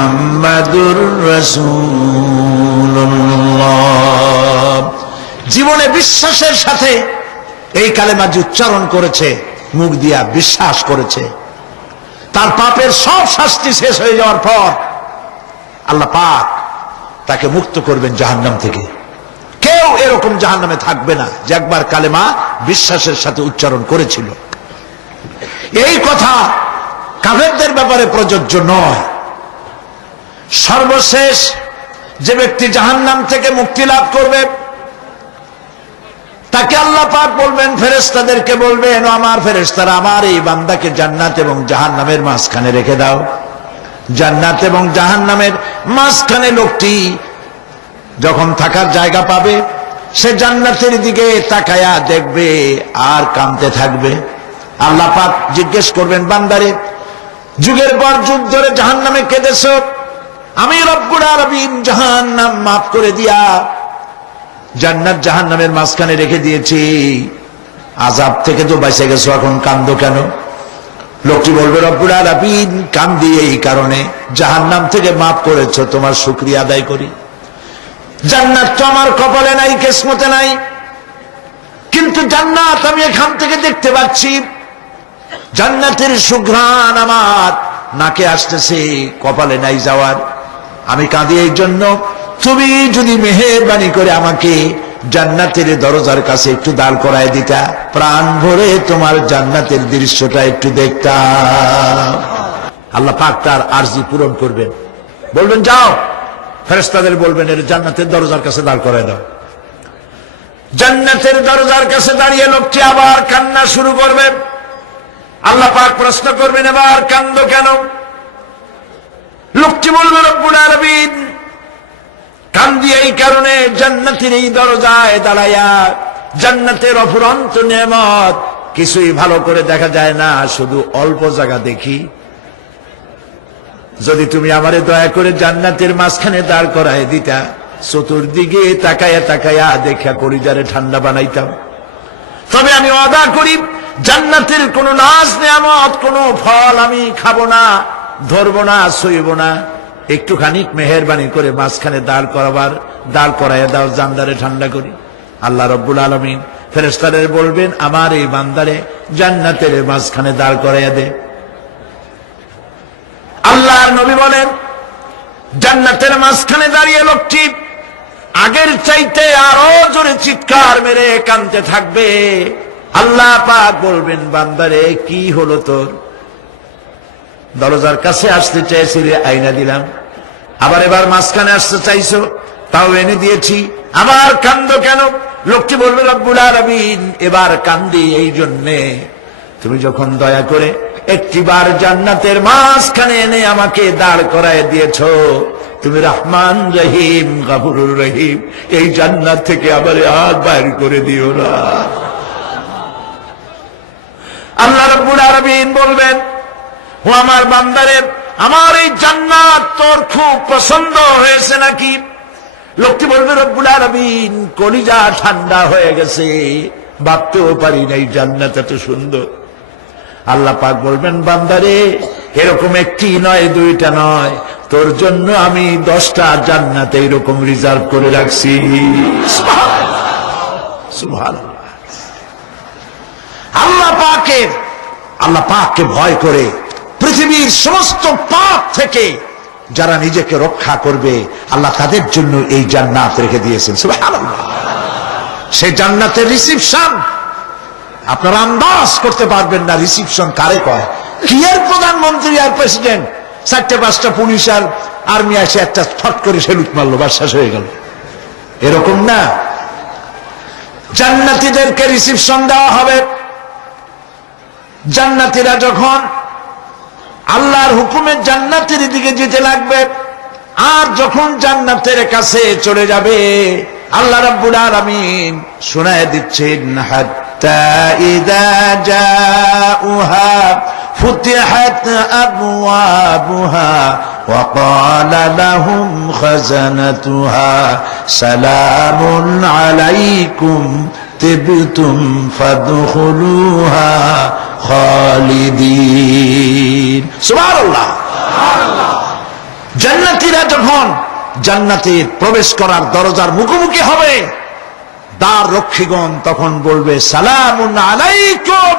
মুহাম্মাদুর রাসূলুল্লাহ। জীবনে বিশ্বাসের সাথে এই কালেমাটি উচ্চারণ করেছে, মুখ দিয়া বিশ্বাস করেছে, তার পাপের সব শাস্তি শেষ হয়ে যাওয়ার পর আল্লাহ পাক তাকে মুক্ত করবেন জাহান্নাম থেকে। কেউ এরকম জাহান্নামে থাকবে না যে একবার কালেমা বিশ্বাসের সাথে উচ্চারণ করেছিল। এই কথা কাফেরদের ব্যাপারে প্রযোজ্য নয়। সর্বশেষ যে ব্যক্তি জাহান্নাম থেকে মুক্তি লাভ করবে তাকে আল্লাহ পাক বলবেন, ফেরেশতাদেরকে বলবেন, আমার ফেরেশতারা আমার এই বান্দাকে জান্নাত এবং জাহান্নামের মাঝখানে রেখে দাও। জান্নাত এবং জাহান্নামের মাঝখানে লোকটি যখন থাকার জায়গা পাবে সে জান্নাতের দিকে তাকায়া দেখবে আর কাঁদতে থাকবে। আল্লাহ পাক জিজ্ঞেস করবেন, বান্দারে যুগের পর যুগ ধরে জাহান্নামে কেঁদেছ, আমি রব্বুল আলামিন জাহান্নাম মাফ করে দিয়া জান্নাত জাহান্নামের মাঝখানে রেখে দিয়েছি, আযাব থেকে তো বেঁচে গেছো, এখন কান্দো কেন? লোকটি বলবে, রব্বুল আলামিন কান্দি এই কারণে, জাহান্নাম থেকে মাফ করেছো, তোমার শুকরিয়া আদায় করি। জান্নাত তো আমার কপালে নাই, কিসমতে নাই, কিন্তু জান্নাত আমি এখান থেকে দেখতে পাচ্ছি, জান্নাতের সুঘ্রাণ আমার নাকে আসতেছে, কপালে নাই যাওয়ার। আমি কাঁদি এই জন্য, তুমি যদি মেহেরবানি করে আমাকে জান্নাতের দরজার কাছে একটু দাঁড় করায় দিতা, প্রাণ ভরে তোমার জান্নাতের দৃশ্যটা একটু দেখতাম। আল্লাহ পাক তার আরজি পূরণ করবেন, বলবেন যাও, ফেরেশতাদের বলবেন এর জান্নাতের দরজার কাছে দাঁড় করায় দাও। জান্নাতের দরজার কাছে দাঁড়িয়ে লোকটি আবার কান্না শুরু করবে। আল্লাহ পাক প্রশ্ন করবেন, এবার কান্দো কেন? লোকটি বলবে, রব্বুল আলামিন কান্দি এই কারণে, জান্নাতের এই দরজায় দাঁড়াইয়া জান্নাতের অফুরন্ত নেয়ামত কিছুই ভালো করে দেখা যায় না, শুধু অল্প জায়গা দেখি। যদি তুমি আমারে দয়া করে জান্নাতের মাঝখানে দাঁড় করায় দিতা, চতুর্দিকে তাকায়া তাকায়া দেখা কলিজারে ঠান্ডা বানাইতাম। তবে আমি ওয়াদা করি, জান্নাতের কোন নাজ নেয়ামত, কোন ফল আমি খাবো না, ধরবো না, সইব না। একটুখানি মেহেরবানি করে মাঝখানে দাঁড় করাইয়া দাও, জানদারে ঠান্ডা করি। আল্লাহ রব্বুল আলামিন ফেরেশতাদের বলবেন, আমার এই বান্দারে জান্নাতের মাঝখানে দাঁড় করাইয়া দে। আল্লাহর নবী বলেন, জান্নাতের মাঝখানে দাঁড়িয়ে লোকটি আগের চাইতে আরো জোরে চিৎকার মেরে কাঁদতে থাকবে। আল্লাহ পাক বলবেন, বান্দারে কি হলো তোর? দরজার কাছে আসতে চাইছিলে, আইনা দিলাম। আবার এবার মাঝখানে আসতে চাইছো, তাও এনে দিয়েছি, আবার কান্দো কেন? লোকটি বলবে, রব্বুল আলামিন এবার কান্দি এই জন্যে, তুমি যখন দয়া করে একটিবার জান্নাতের মাঝখানে এনে আমাকে দাঁড় করায় দিয়েছো, তুমি রহমান রহিম গফুরুর রহিম, এই জান্নাত থেকে আবার আর বাইর করে দিও না। আল্লাহ রাব্বুল আলামিন বলবেন, ও আমার বান্দারে, আমার এই জান্নাত তোর খুব পছন্দ হয়েছে নাকি? লোকটি বলবে, রব্বুল আলামিন কলিজা ঠান্ডা হয়ে গেছে, ভাবতেও পারি নাই জান্নাত এত সুন্দর। আল্লাহ পাক বলবেন, বান্দারে এরকম একটি নয়, দুইটা নয়, তোর জন্য আমি 10টা জান্নাত এইরকম রিজার্ভ করে রাখছি। সুবহানাল্লাহ। আল্লাহ পাককে ভয় করে পৃথিবীর সমস্ত পাপ থেকে যারা নিজেকে রক্ষা করবে, আল্লাহ তাদের জন্য এই জান্নাত রেখে দিয়েছেন। সুবহানাল্লাহ। সেই জান্নাতের রিসিপশন আপনারা আন্দাজ করতে পারবেন না, রিসিপশন কারে কয়। কি এর প্রধানমন্ত্রী আর প্রেসিডেন্ট, 4-5টা পুলিশ আর আর্মি আসে একটা ফট করে সেলুট মারলো, বাস শেষ হয়ে গেল, এরকম না। জান্নাতীদেরকে রিসিপশন দেওয়া হবে। জান্নাতীরা যখন আল্লাহর হুকুমে জান্নাতের দিকে যেতে লাগবে, আর যখন জান্নাতের কাছে চলে যাবে, আল্লাহ রাব্বুল আলামিন শোনায় দিচ্ছেন, হাত্তা ইযা জাউহা ফুতিহাত আবওয়াবুহা ওয়া ক্বালা লাহুম খাজানাতুহা সালামুন আলাইকুম তিবতুম ফাদখুলুহা খালিদিন। সুবহানাল্লাহ। জান্নাতীরা যখন জান্নাতে প্রবেশ করার দরজার মুখোমুখি হবে, দ্বার রক্ষীগণ তখন বলবে সালামুন আলাইকুম,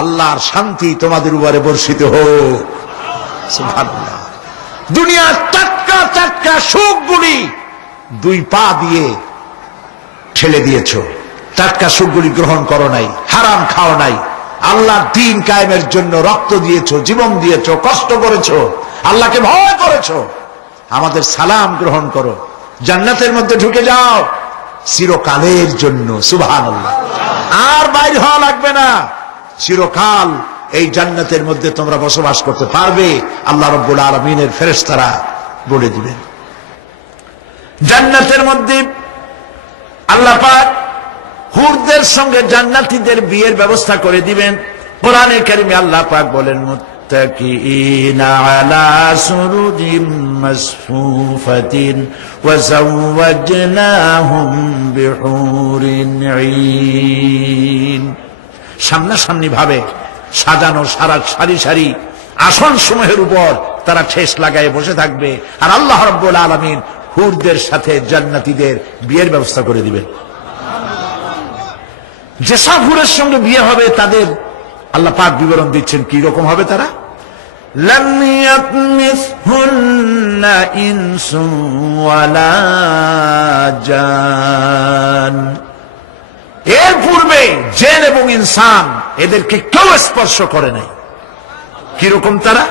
আল্লাহর শান্তি তোমাদের উপরে বর্ষিত হোক। সুবহানাল্লাহ। দুনিয়ার টাটকা টাটকা সুখগুলি দুই পা দিয়ে ঠেলে দিয়েছ, টাটকা সুখগুলি গ্রহণ করো নাই, হারাম খাও নাই, আল্লাহর দ্বীন কায়েমের জন্য রক্ত দিয়েছ, জীবন দিয়েছ, কষ্ট করেছ, আল্লাহকে ভয় করেছ। আমাদের সালাম গ্রহণ করো, জান্নাতের মধ্যে ঢুকে যাও চিরকালের জন্য। সুবহানাল্লাহ। আর বাইর হওয়া লাগবে না, চিরকাল এই জান্নাতের মধ্যে তোমরা বসবাস করতে পারবে, আল্লাহ রাব্বুল আলামিনের ফেরেশতারা বলে দিবেন। জান্নাতের মধ্যে আল্লাহ পাক হুরদের সঙ্গে জান্নাতীদের বিয়ের ব্যবস্থা করে দিবেন। কোরআনে কারিমে আল্লাহ পাক বলেন মুত্তাকিইনা আলা সুরুজিম মাসফুফাতিন ওয়া যাওয়াজনাহুম বিহুরিন ঈন। সামনাসামনি ভাবে সাজানো সারি সারি আসন সমূহের উপর তারা ঠেস লাগায় বসে থাকবে, আর আল্লাহ রাব্বুল আলামিন হুরদের সাথে জান্নাতীদের বিয়ের ব্যবস্থা করে দিবেন। যেসব হুরের সঙ্গে বিয়ে হবে তাদের আল্লাহ পাক বিবরণ দিচ্ছেন কি রকম হবে তারা। লাম ইয়াতমিসহুন্না ইনসুন ওয়ালা জান, এর পূর্বে জিন এবং ইনসান এদেরকে কেউ স্পর্শ করে নাই। কিরকম তারা?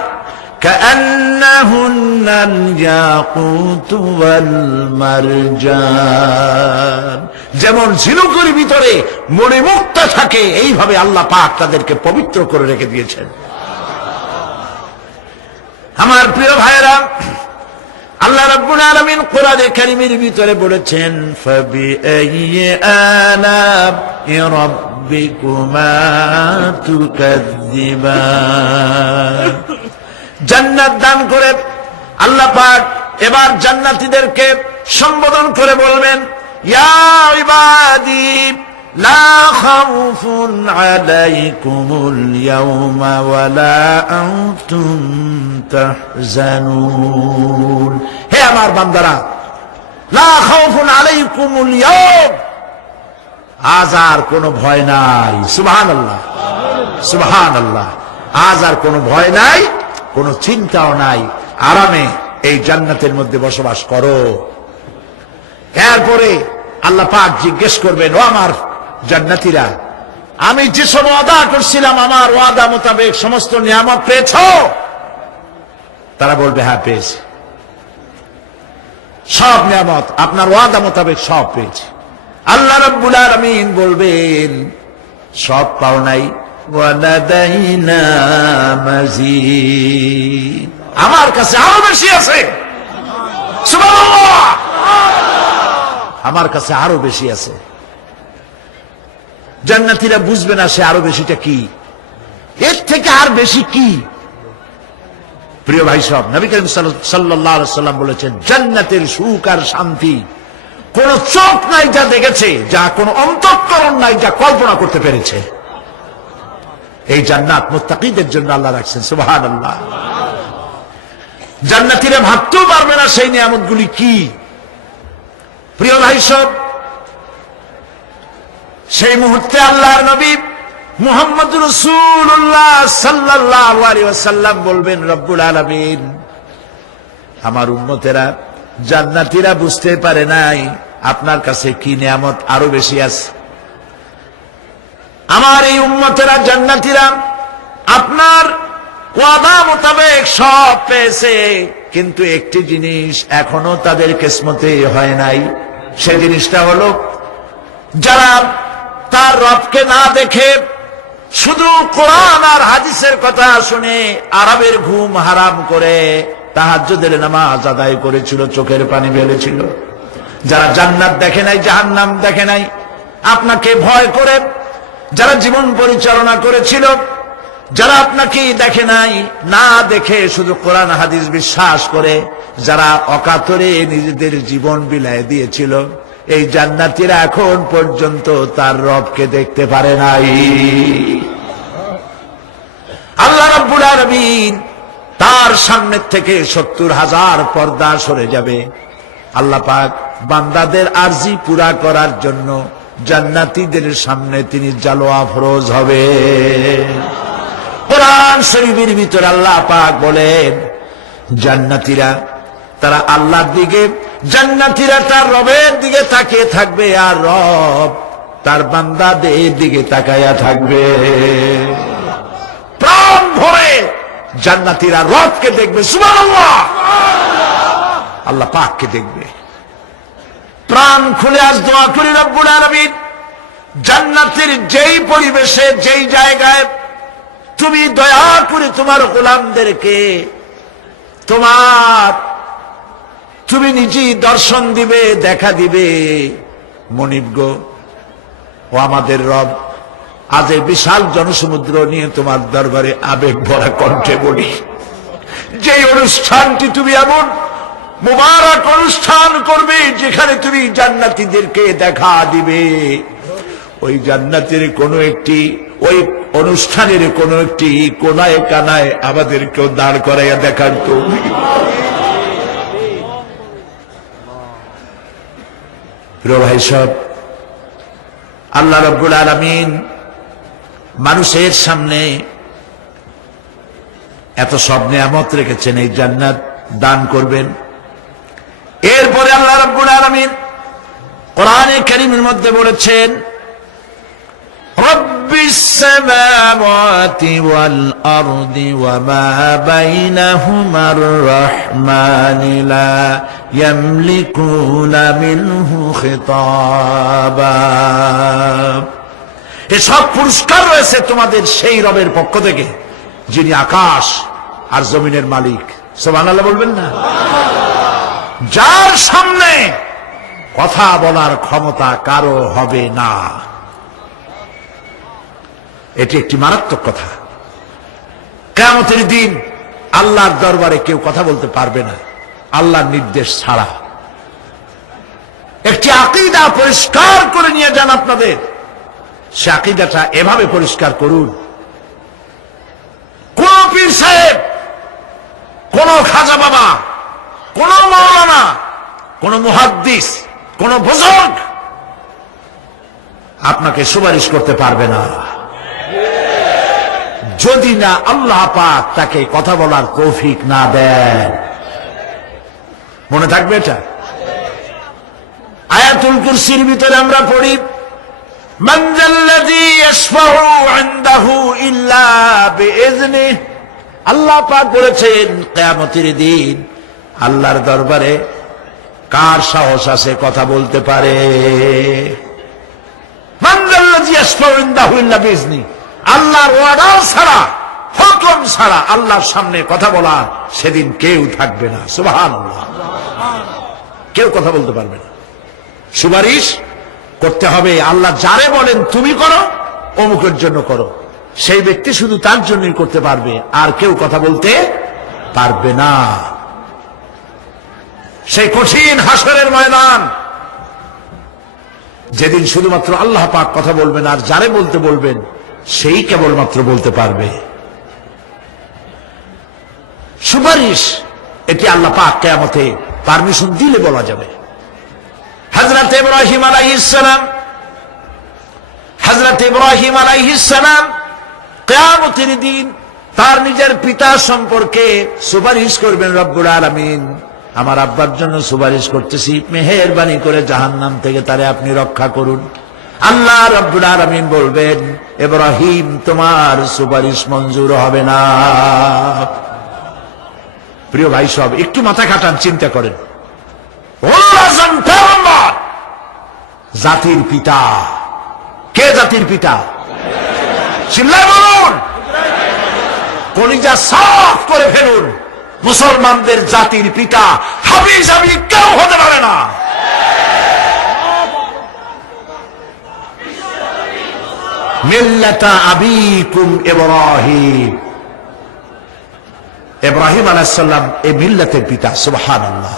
কাআন্নাহুন্নাল ইয়াকুতু ওয়াল মারজান, যেমন ঝিনুকের ভিতরে মণিমুক্তা থাকে এইভাবে আল্লাহ পাক তাদেরকে পবিত্র করে রেখে দিয়েছেন। আমার প্রিয় ভাইরা, আল্লাহ রাব্বুল আলামিন কোরআনে কারীমের ভিতরে বলেছেন ফাবিআইয়ি আলা'i রাব্বিকুমা তুকাযযিবান। জান্নাত দান করে আল্লাহ পাক এবার জান্নাতীদেরকে সম্বোধন করে বলবেন ইয়া ইবাদি লা খাউফুন আলাইকুমুল ইয়াওমা ওয়ালা আনতুম তাহজানুন। হে আমার বান্দারা, লা খাউফুন আলাইকুমুল ইয়াওম, আজ আর কোনো ভয় নাই। সুবহানাল্লাহ, সুবহানাল্লাহ। আজ আর কোনো ভয় নাই, কোনো চিন্তাও নাই, আরামে এই জান্নাতের মধ্যে বসবাস করো। এরপরে আল্লাহ পাক জিজ্ঞেস করবেন ও আমার জান্নাতীরা, আমি যে সব ওয়াদা করছিলাম আমার ওয়াদা মোতাবেক সমস্ত নিয়ামত পেয়েছো? তারা বলবে হ্যাঁ পেয়েছি, সব নিয়ামত আপনার ওয়াদা মোতাবেক সব পেয়েছি। আল্লাহ রাব্বুল আলামিন বলবেন সব পাও নাই, ওয়ালাদাইনা মাজিদ, আমার কাছে আরো বেশি আছে। সুবহানাল্লাহ, আমার কাছে আরো বেশি আছে। জান্নাতীরা বুঝবে না সে আরো বেশিটা কি, এর থেকে আর বেশি কি। প্রিয় ভাই সব, নবী করিম সাল্লাল্লাহু আলাইহি ওয়াসাল্লাম বলেছেন জান্নাতের সুখ আর শান্তি কোন চোখ নাই যা দেখেছে, যা কোন অন্তঃকরণ নাই যা কল্পনা করতে পেরেছে। এই জান্নাত মুত্তাকিদের জন্য আল্লাহ রাখছেন। সুবহানাল্লাহ। জান্নাতীরা ভাবতেও পারবে না সেই নিয়ামতগুলি কি। প্রিয় ভাই সব, সেই মুহূর্তে আল্লাহর নবী মুহাম্মদুর রাসূলুল্লাহ সাল্লাল্লাহু আলাইহি ওয়াসাল্লাম বলবেন রব্বুল আলামিন, আমার উম্মতেরা জান্নাতীরা বুঝতে পারে নাই আপনার কাছে কি নিয়ামত আরো বেশি আছে। আমার এই উম্মতেরা জান্নাতীরা আপনার ওয়াদা মোতাবেক সব পেয়েছে, কিন্তু একটি জিনিস এখনো তাদের কিসমতে হয় নাই। সে জিনিসটা হলো যারা তার রবকে না দেখে শুধু কোরআন আর হাদিসের কথা শুনে আরামের ঘুম হারাম করে তাহাজ্জুদের নামাজ আদায় করেছিল, চোখের পানি ফেলেছিল, যারা জান্নাত দেখে নাই, জাহান্নাম দেখে নাই, আপনাকে ভয় করে যারা জীবন পরিচালনা করেছিল, যারা আপনাকে দেখে নাই, না দেখে শুধু কোরআন হাদিস বিশ্বাস করে যারা অকাতরে নিজেদের জীবন বিলায় দিয়েছিল, এই জান্নাতীরা এখন পর্যন্ত তার রবকে দেখতে পারে নাই। আল্লাহ রাব্বুল আলামিন তার সামনে থেকে 70,000 পর্দা সরে যাবে। আল্লাহ পাক বান্দাদের আরজি পুরা করার জন্য জান্নাতীদের সামনে তিনি জালোয়া ফরজ হবে। কোরআন শরীফের ভিতর আল্লাহ পাক বলেন, জান্নাতীরা তারা আল্লাহর দিকে, জান্নাতীরা তার রবের দিকে তাকিয়ে থাকবে, আর রব তার বান্দাদের দিকে তাকায়া থাকবে। প্রাণ ভরে জান্নাতীরা রবকে দেখবে, সুবহানাল্লাহ, আল্লাহ পাককে দেখবে। প্রাণ খুলে আজ দোয়া করি রব্বুল আলামিন, জান্নাতের যেই পরিবেশে, যেই জায়গায় তুমি দয়া করে তোমার গোলামদেরকে তুমি নিজেই দর্শন দিবে, দেখা দিবে। মনিব গো, ও আমাদের রব, আজ এই বিশাল জনসমুদ্র নিয়ে তোমার দরবারে আবেগ ভরা কণ্ঠে বলি, যে অনুষ্ঠানটি তুমি এমন মুবারক অনুষ্ঠান করবে যেখানে তুমি জান্নাতীদেরকে দেখা দিবে, ওই জান্নাতের কোনো একটি, ওই অনুষ্ঠানের কোনো একটি কোনায় কানায় আমাদেরকেও দাঁড় করাইয়া দেখার তৌফিক। প্রিয় ভাই সব, আল্লাহ রাব্বুল আলামিন মানুষের সামনে এত সব নিয়ামত রেখেছেন, এই জান্নাত দান করবেন। এরপরে আল্লাহ রাব্বুল আলামিন কোরআনে কারীমের মধ্যে বলেছেন, রব্বিস সামাওয়াতি ওয়াল আরদি ওয়া মা বাইনাহুমার রাহমানি লা ইয়ামলিকুনা মিনহু খিতাবা। এসব পুরস্কার রয়েছে তোমাদের সেই রবের পক্ষ থেকে যিনি আকাশ আর জমিনের মালিক। সুবহানাল্লাহ বলবেন না? যার সামনে কথা বলার ক্ষমতা কারো হবে না। এটি একটি মারাত্মক কথা। কিয়ামতের দিন আল্লাহর দরবারে কেউ কথা বলতে পারবে না আল্লাহর নির্দেশ ছাড়া। একটি আকীদা পরিষ্কার করে নিয়ে যান আপনাদের, সে আকীদাটা এভাবে পরিষ্কার করুন, কোন পীর সাহেব, কোন খাজা বাবা, কোন মাওলানা, কোন মুহাদ্দিস, কোন বুজুর্গ আপনাকে সুপারিশ করতে পারবে না যদি না আল্লাহ পাক তাকে কথা বলার তৌফিক না দেন। মনে থাকবে এটা। আয়াতুল কুরসির ভিতরে আমরা পড়ি, মান যাল্লাযী ইয়াশফাউ ইনদাহু ইল্লা বিইজনিহি। আল্লাহ পাক বলেছেন কিয়ামতের দিন আল্লাহর দরবারে কার সাহস আছে কথা বলতে পারে? মান যাল্লাযী ইয়াশফাউ ইনদাহু ইল্লা বিইজনিহি। আল্লাহর অর্ডার ছাড়া, হুকুম ছাড়া আল্লাহর সামনে কথা বলা সেদিন কেউ থাকবে না। সুবহানাল্লাহ, কেউ কথা বলতে পারবে না। সুপারিশ করতে হবে আল্লাহ যারে বলেন তুমি করো, অমুকের জন্য করো, সেই ব্যক্তি শুধু তার জন্যই করতে পারবে, আর কেউ কথা বলতে পারবে না। সেই কঠিন হাসরের ময়দান, যেদিন শুধুমাত্র আল্লাহ পাক কথা বলবেন, আর যারে বলতে বলবেন সেই কেবলমাত্র বলতে পারবে। সুপারিশ এটি আল্লাহ পাক কিয়ামতে পারমিশন দিলে বলা যাবে। হযরত ইব্রাহিম আলাইহিস সালাম কিয়ামতের দিন তার নিজের পিতা সম্পর্কে সুপারিশ করবেন, রব্বুল আলামিন আমার আব্বার জন্য সুপারিশ করতেছি, মেহেরবানি করে জাহান্নাম থেকে তারে আপনি রক্ষা করুন। আল্লাহ রব্বুল আলামিন বলবেন, ইব্রাহিম তোমার সুপারিশ মঞ্জুর হবে না। প্রিয় ভাই সব, একটু মাথা খাটান, চিন্তা করেন। জাতির পিতা কে? জাতির পিতা চিল্লায় বলুন, কলিজা সাফ করে ফেলুন। মুসলমানদের জাতির পিতা হাফিজ আমি কেউ হতে পারে না। মিল্লাতা আবিকুম ইব্রাহিম। ইব্রাহিম আলাইহিস সালাম এই মিল্লাতের পিতা। সুবহানাল্লাহ।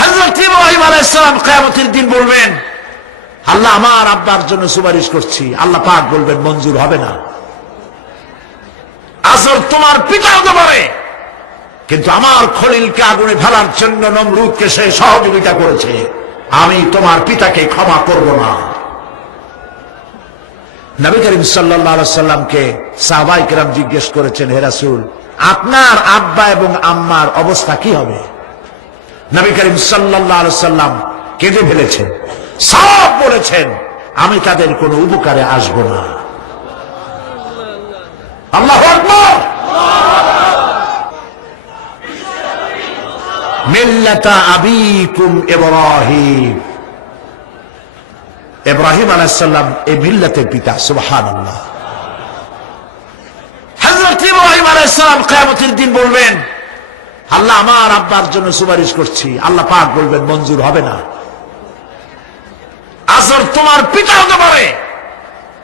হযরত ইব্রাহিম আলাইহিস সালাম কিয়ামতের দিন বলবেন, আল্লাহ আমার আব্বার জন্য সুপারিশ করছি। আল্লাহ পাক বলবেন মঞ্জুর হবে না। আসর তোমার পিতা হতে পারে, কিন্তু আমার খলিলকে আগুনে ফেলার জন্য নমরুদকে সে সহযোগিতা করেছে, আমি তোমার পিতাকে ক্ষমা করব না। নবী করিম সাল্লাল্লাহু আলাইহি সাল্লামকে সাহাবায়ে কেরাম জিজ্ঞেস করেছেন, হে রাসূল, আপনার আব্বা এবং আম্মার অবস্থা কি হবে? নবী করিম সাল্লাল্লাহু আলাইহি সাল্লাম কেঁদে ফেলেছেন, সব বলেছেন, আমি তাদের কোনো উপকারে আসব না। আল্লাহু আকবার। মিল্লাতা আবিকুম ইব্রাহিম, ইব্রাহিম আলাইহিস সালাম এই মিল্লাতের পিতা। সুবহানাল্লাহ। হযরত ইব্রাহিম আলাইহিস সালাম কিয়ামতের দিন বলবেন, আল্লাহ আমার আব্বার জন্য সুপারিশ করছি, আল্লাহ পাক বলবেন মঞ্জুর হবে না। আসর তোমার পিতা হতে পারে,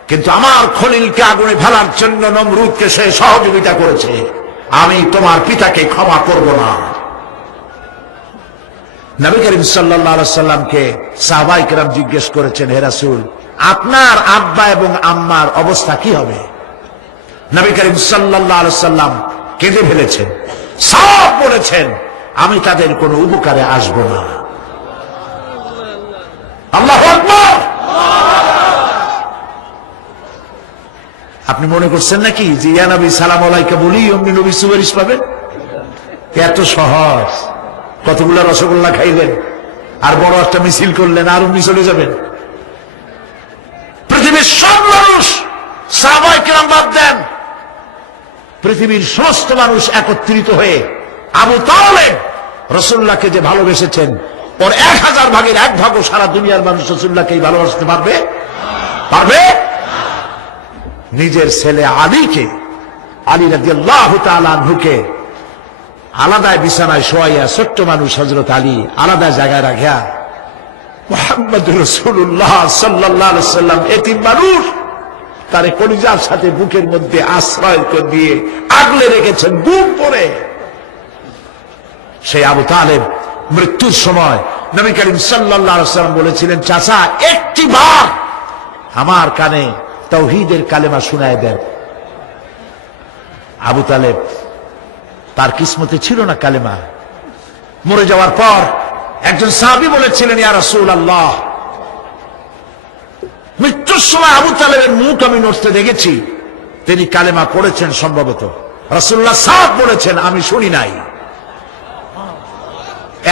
কিন্তু আমার খলিলকে আগুনে ফেলার জন্য নমরুদকে সে সহযোগিতা করেছে, আমি তোমার পিতাকে ক্ষমা করব না। নবী করিম সাল্লাল্লাহু আলাইহি সাল্লামকে সাহাবায়ে কেরাম জিজ্ঞেস করেছেন, হে রাসূল, আপনার আব্বা এবং আম্মার অবস্থা কি হবে? নবী করিম সাল্লাল্লাহু আলাইহি সাল্লাম কেঁদে ফেলেছেন, সব বলেছেন, আমি তাদের কোনো উপকারে আসব না। আল্লাহু আকবার। আপনি মনে করছেন নাকি যে ইয়া নবী সালাম আলাইকা বলি অমনি নবী সুপারিশ পাবেন? এত সহজ। কতগুলো রসগোল্লা খাইলেন আর বড় একটা মিছিল করলেন আর অমনি চলে যাবেন? পৃথিবীর সব মানুষ, সাহাবায়ে কেরাম বাদ দেন, পৃথিবীর সমস্ত মানুষ একত্রিত হয়ে আবু তালেব রাসূলুল্লাহকে যে ভালোবেসেছেন, ওর 1000 ভাগের 1 ভাগও সারা দুনিয়ার মানুষ রাসূলুল্লাহকে ভালোবাসতে পারবে? পারবে? নিজের ছেলে আলীকে, আলী রাদিয়াল্লাহু তাআলা আনহুকে আলাদা বিছানায় শোয়াইয়া, ছোট্ট মানুষ হযরত আলী আলাদা জায়গায় রাখিয়া মুহাম্মদুর রাসূলুল্লাহ সাল্লাল্লাহু আলাইহি ওয়াসাল্লাম এতিম মানুষ তারে কলিজার সাথে বুকের মধ্যে আশ্রয় করে দিয়ে আগলে রেখেছেন বুক পরে। সেই আবু তালেব মৃত্যুর সময় নবী করিম সাল্লাল্লাহু আলাইহি ওয়াসাল্লাম বলেছিলেন, চাচা একটি বার আমার কানে তাওহীদের কালেমা শোনায় দেন। আবু তালেব তার কিসমতে ছিল না কালেমা। মরে যাওয়ার পর একজন সাহাবী বলেছিলেন, ইয়া রাসূলুল্লাহ, মৃত্যুর সময় আবু তালেবের মুখ আমি নড়তে দেখেছি, তিনি কালেমা পড়েছেন সম্ভবত। রাসূলুল্লাহ সাফ বলেছেন, আমি শুনি নাই।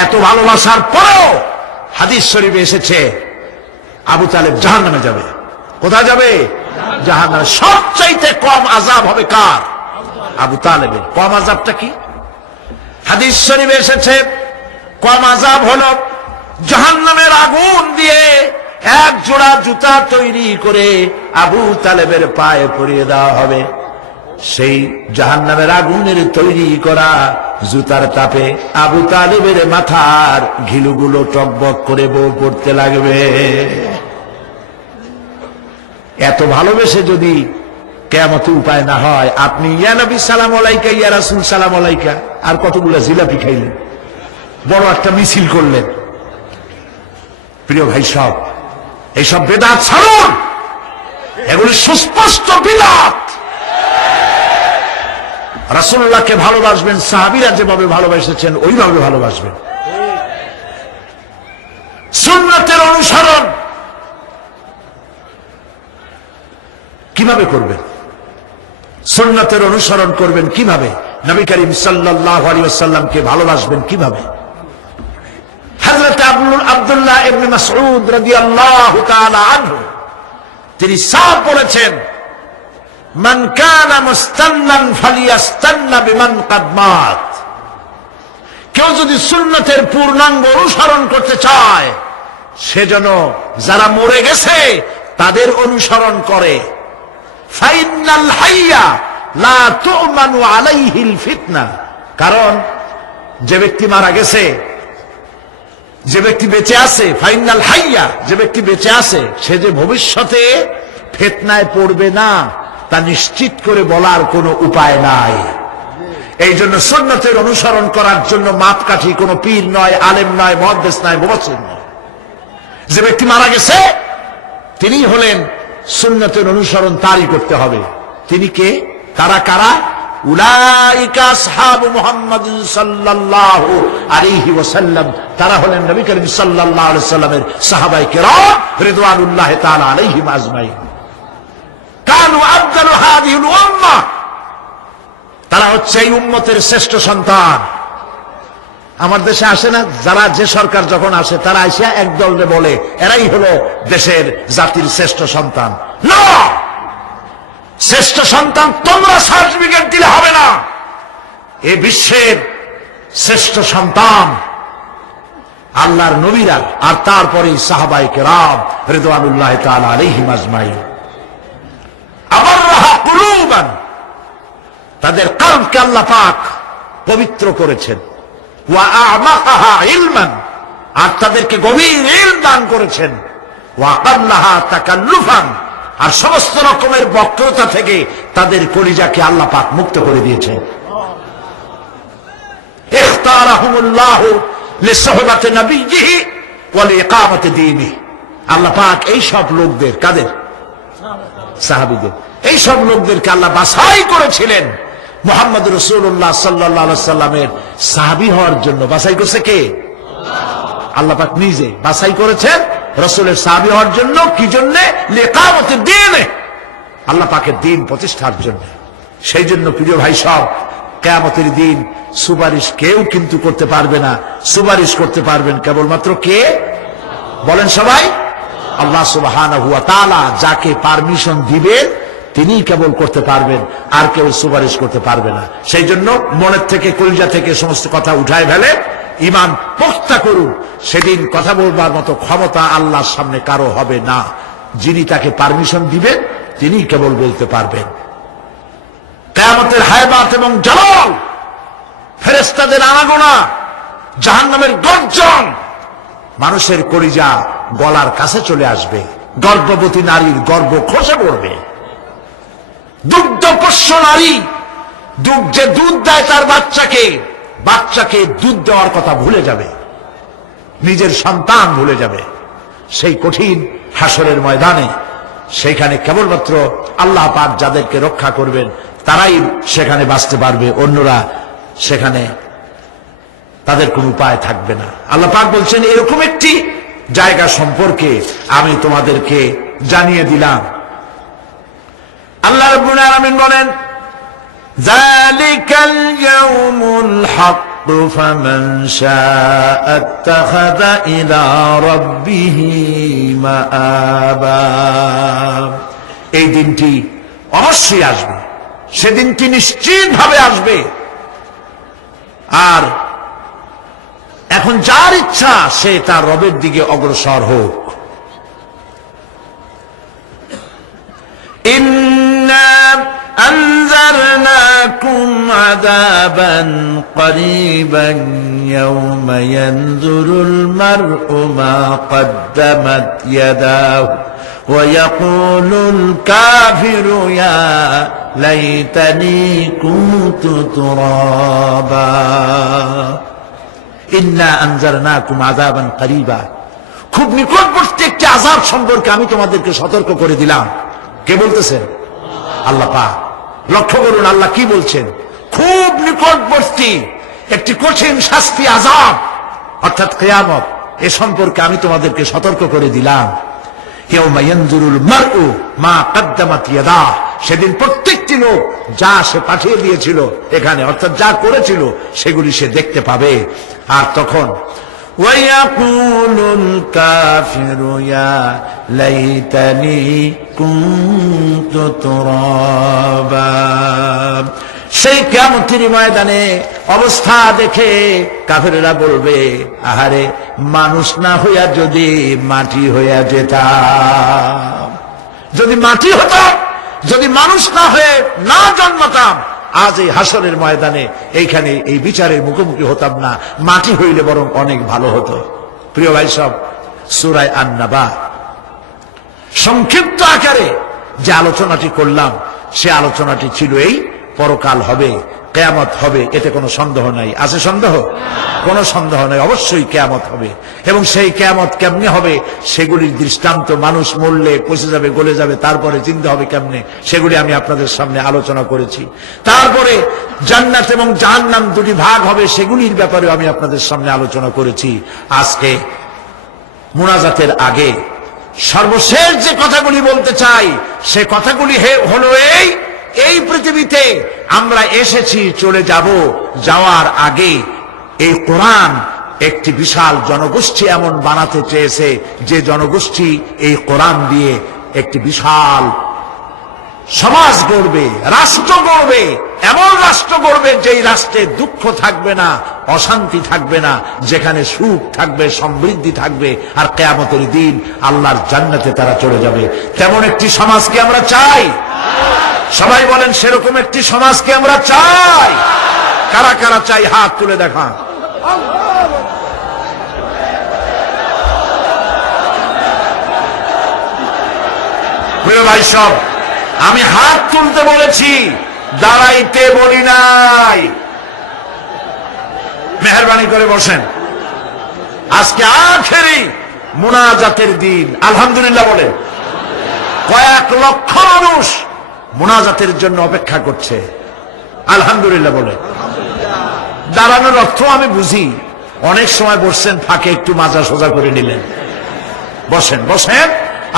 এত ভালোবাসার পরেও হাদিস শরীফে এসেছে আবু তালেব জাহান্নামে যাবে। কোথায় যাবে? জাহান্নামে। সবচাইতে কম আযাব হবে কার? আবু তালেবের। কম আযাবটা কি? হাদিস শরীফে এসেছে কম আযাব হলো জাহান্নামের আগুন দিয়ে এক জোড়া জুতা তৈরি করে আবু তালেবের পায়ে পরিয়ে দেওয়া হবে। সেই জাহান্নামের আগুনের তৈরি করা জুতার তাপে আবু তালেবের মাথার ঘিলুগুলো টকবক করে বউ পড়তে লাগবে। এত ভালোবেসে যদি কিয়ামতে উপায় না হয়, আপনি ইয়া নবী সালাম আলাইকা, ইয়া রাসূল সালাম আলাইকা, আর কতগুলো জিলাপি খাইলেন, বড় একটা মিছিল করলেন। প্রিয় ভাই সব, এইসব বেদাত ছাড়ুন, এগুলি সুস্পষ্ট বিদআত। রাসূলুল্লাহকে ভালোবাসবেন, সাহাবীরা যেভাবে ভালোবেসেছেন ওইভাবে ভালোবাসবেন। সুন্নাতের অনুসরণ কিভাবে করবেন? সুন্নাতের অনুসরণ করবেন কিভাবে? নবী করিম সাল্লাল্লাহু আলাইহি ওয়াসাল্লামকে ভালোবাসবেন কিভাবে? হযরত আব্দুল্লাহ ইবনে মাসউদ রাদিয়াল্লাহু তাআলা আনহু তিনি সাফ বলেছেন, মান কানা মুস্তান্নান ফালিয়াস্তান্না বিমান কাদ মাত। কেউ যদি সুন্নতের পূর্ণাঙ্গ অনুসরণ করতে চায়, সেজন্য যারা মরে গেছে তাদের অনুসরণ করে। ফাইনাল হাইয়া লা তু'মানু আলাইহিল ফিতনা। কারণ যে ব্যক্তি মারা গেছে, যে ব্যক্তি বেঁচে আছে, ফাইনাল হাইয়া, যে ব্যক্তি বেঁচে আছে, সে যে ভবিষ্যতে ফিতনায় পড়বে না তা নিশ্চিত করে বলার কোনো উপায় নাই। এই জন্য সুন্নতের অনুসরণ করার জন্য মাপকাঠি কোনো পীর নয়, আলেম নয়, মুহাদ্দিস নয়, মুফাসসির নয়। যে ব্যক্তি মারা গেছে তিনি হলেন সুন্নতের অনুসরণ তারই করতে হবে। তিনি কে? তারা কারা? উলাইকা আসহাবু মুহাম্মদ সাল্লাল্লাহু আলাইহি ওয়াসাল্লাম, তারা হলেন নবী করিম সাল্লাল্লাহু আলাইহি ওয়াসাল্লামের সাহাবায়ে কেরাম রিদওয়ানুল্লাহি তাআলা আলাইহিম আজমাইন। কানু আফদালু হাযিহিল উম্মাহ, তারা হচ্ছে এই উম্মতের শ্রেষ্ঠ সন্তান। আমার দেশে আসে না যারা, যে সরকার যখন আসে তারা এসে একদলে বলে এরাই হলো দেশের জাতির শ্রেষ্ঠ সন্তান। না, শ্রেষ্ঠ সন্তান তোমরা সার্টিফিকেট দিলে হবে না। এ বিশ্বের শ্রেষ্ঠ সন্তান আল্লাহর নবীরা, আর তারপরে সাহাবায়ে কেরাম রিদওয়ানুল্লাহি তাআলা আলাইহিম আজমাইন। আবাররাহা কুলুবান, তাদের কলবকে আল্লাহ পাক পবিত্র করেছেন। ওয়া আ'মাকাহা ইলমান, আর তাদেরকে গভীর ইলম দান করেছেন। ওয়া আকাল্লাহা তাকাল্লুফান, আর সমস্ত রকমের বক্রতা থেকে তাদের কলিজাকে আল্লাহ পাক মুক্ত করে দিয়েছেন। ইখতারাহুমুল্লাহু লিসহবাতি নবিয়্যিহি ওয়া লিইকামাতি দীনিহি, আল্লাহ পাক এই সব লোকদের, কাদের? সাহাবীদের, এই সব লোকদেরকে আল্লাহ বাছাই করেছিলেন মুহাম্মদ রাসূলুল্লাহ সাল্লাল্লাহু আলাইহি সাল্লামের সাহাবী হওয়ার জন্য। বাছাই করছে কে? আল্লাহ পাক নিজে বাছাই করেছেন রাসূলের সাহাবী হওয়ার জন্য। কি জন্য? লিইকামাতি দীনিহি, আল্লাহ পাকের দ্বীন প্রতিষ্ঠার জন্য। সেই জন্য প্রিয় ভাই সব, কিয়ামতের দিন সুপারিশ কেউ কিন্তু করতে পারবে না। সুপারিশ করতে পারবেন কেবলমাত্র কে? বলেন সবাই। আল্লাহ সুবহানাহু ওয়া তাআলা যাকে পারমিশন দিবেন তিনি কেবল করতে পারবেন, আর কেউ সুপারিশ করতে পারবে না। সেই জন্য মনের থেকে, কলিজা থেকে সমস্ত কথা উঠায় ফেলে ঈমান পোক্তা করুন। সেদিন কথা বলবার মতো ক্ষমতা আল্লাহর সামনে কারো হবে না। যিনি তাকে পারমিশন দিবেন তিনি কেবল বলতে পারবেন। কিয়ামতের হায়বাত এবং জালাল, ফেরেশতাদের আনাগোনা, জাহান্নামের গর্জন, মানুষের কলিজা গলার কাছে চলে আসবে। গর্ভবতী নারীর গর্ভ খসে পড়বে। দুগ্ধপোষ্য নারী, যে দুধ দেয় তার বাচ্চাকে দুধ দেওয়ার কথা ভুলে যাবে, নিজের সন্তান ভুলে যাবে। সেই কঠিন হাসরের ময়দানে, সেখানে কেবলমাত্র আল্লাহ পাক যাদেরকে রক্ষা করবেন তারাই সেখানে বাঁচতে পারবে, অন্যরা সেখানে তাদের কোনো উপায় থাকবে না। আল্লাহ পাক বলছেন এরকম একটি জায়গা সম্পর্কে আমি তোমাদেরকে জানিয়ে দিলাম। আল্লাহ রাব্বুল আলামিন বলেন, যালিকাল ইয়াউমুল হক ফামান শাআ ইত্তাখাযা ইলা রাব্বিহি মাআবা। এই দিনটি অবশ্যই আসবে, সেদিনটি নিশ্চিতভাবে আসবে। আর এখন যার ইচ্ছা সে তার রবের দিকে অগ্রসর হোক। ইন্না আনজারনাকুম আযাবান করিবান ইয়াওমা ইয়ানজুরুল মার'ু মা কদ্দামাত ইয়াদাহু ওয়া ইয়াকুলুল কাফিরু ইয়া লাইতানি কুনতু তুরাবা। ইন্না আনজারনাকুম আযাবান করিবা, খুব নিকটবর্তী একটি আযাব সম্পর্কে আমি তোমাদেরকে সতর্ক করে দিলাম। কে বলতেছেন? আল্লাহ পাক। লক্ষ্য করুন আল্লাহ কি বলছেন। খুব নিকটবর্তী একটি কঠিন শাস্তি, আযাব, অর্থাৎ কিয়ামত, এ সম্পর্কে আমি তোমাদেরকে সতর্ক করে দিলাম। ইয়াউমা ইয়ানজুরুল মার'ু মা কদ্দামাত ইয়াদাহু, সেদিন প্রত্যেকটি লোক যা সে পাঠিয়ে দিয়েছিল এখানে, অর্থাৎ যা করেছিল সেগুলি সে দেখতে পাবে। আর তখন ওয়ায়াকুলুল কাফিরু ইয়া লাইতানি কুনতু তুরাবা। সেই কিয়ামতের ময়দানে অবস্থা দেখে কাফেররা বলবে, আহারে মানুষ না হইয়া যদি মাটি হইয়া যেতাম, যদি মাটি হতাম, যদি মানুষ না হয়ে না জন্মাতাম, আজ এই হাসরের ময়দানে এইখানে এই বিচারের মুখোমুখি হতাম না, মাটি হইলে বরং অনেক ভালো হতো। প্রিয় ভাই সব, সূরা আন-নাবা সংক্ষিপ্ত আকারে যে আলোচনাটি করলাম সে আলোচনাটি ছিল এই পরকাল হবে, কিয়ামত হবে, এতে কোনো সন্দেহ নাই। আছে সন্দেহ? কোনো সন্দেহ নাই, অবশ্যই কিয়ামত হবে। এবং সেই কিয়ামত কেমনে হবে সেগুলির দৃষ্টান্ত মানুষ মরলে পচে যাবে, গলে যাবে, তারপরে চিন্তা হবে কেমনে, সেগুলি আমি আপনাদের সামনে আলোচনা করেছি। তারপরে জান্নাত এবং জাহান্নাম দুটি ভাগ হবে, সেগুলির ব্যাপারে আমি আপনাদের সামনে আলোচনা করেছি। আজকে মুনাজাতের আগে সর্বশেষ যে কথাগুলি বলতে চাই, সে কথাগুলি হলো এই পৃথিবীতে আমরা এসেছি, চলে যাব, যাওয়ার আগে এই কোরআন একটি বিশাল জনগোষ্ঠী এমন বানাতে চেয়েছে, যে জনগোষ্ঠী এই কোরআন দিয়ে একটি বিশাল সমাজ গড়বে, রাষ্ট্র গড়বে, এমন রাষ্ট্র গড়বে যেই রাষ্ট্রে দুঃখ থাকবে না, অশান্তি থাকবে না, যেখানে সুখ থাকবে, সমৃদ্ধি থাকবে, আর কিয়ামতের দিন আল্লাহর জান্নাতে তারা চলে যাবে। তেমন একটি সমাজকে আমরা চাই। সবাই বলেন, সেরকম একটি সমাজকে আমরা চাই। কারা কারা চাই হাত তুলে দেখা। প্রিয় ভাই সব, আমি হাত তুলতে বলেছি, দাঁড়াইতে বলি নাই। মেহেরবানি করে বসেন। আজকে আখেরি মুনাজাতের দিন। আলহামদুলিল্লাহ বলে কয়েক লক্ষ মানুষ মুনাজাতের জন্য অপেক্ষা করছে। আলহামদুলিল্লাহ বলে। দাঁড়ানোর অর্থ আমি বুঝি, অনেক সময় বসছেন, ফাঁকে একটু মাজা সোজা করে নিলেন। বসেন বসেন,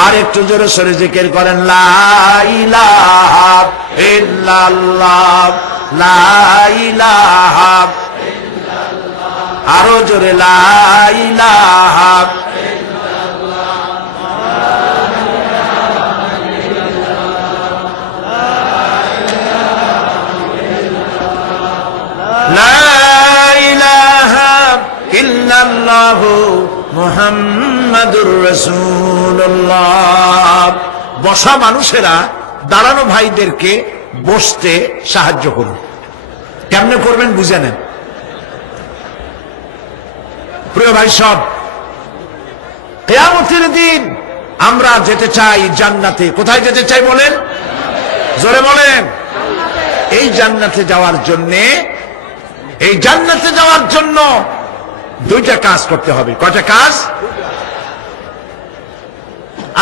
আর একটু জোরে সরে জিকির করেন, লা ইলাহা ইল্লাল্লাহ, লা ইলাহা ইল্লাল্লাহ। আরো জোরে, লা ইলাহা ইল্লাল্লাহু মুহাম্মাদুর রাসূলুল্লাহ। বসা মানুষেরা দাঁড়ানো ভাইদেরকে বসতে সাহায্য করুন। কেমনে করবেন বুঝে নেন। প্রিয় ভাই সব, কিয়ামতের দিন আমরা যেতে চাই জান্নাতে। কোথায় যেতে চাই বলেন? জোরে বলেন। এই জান্নাতে যাওয়ার জন্য দুইটা কাজ করতে হবে। কয়টা কাজ?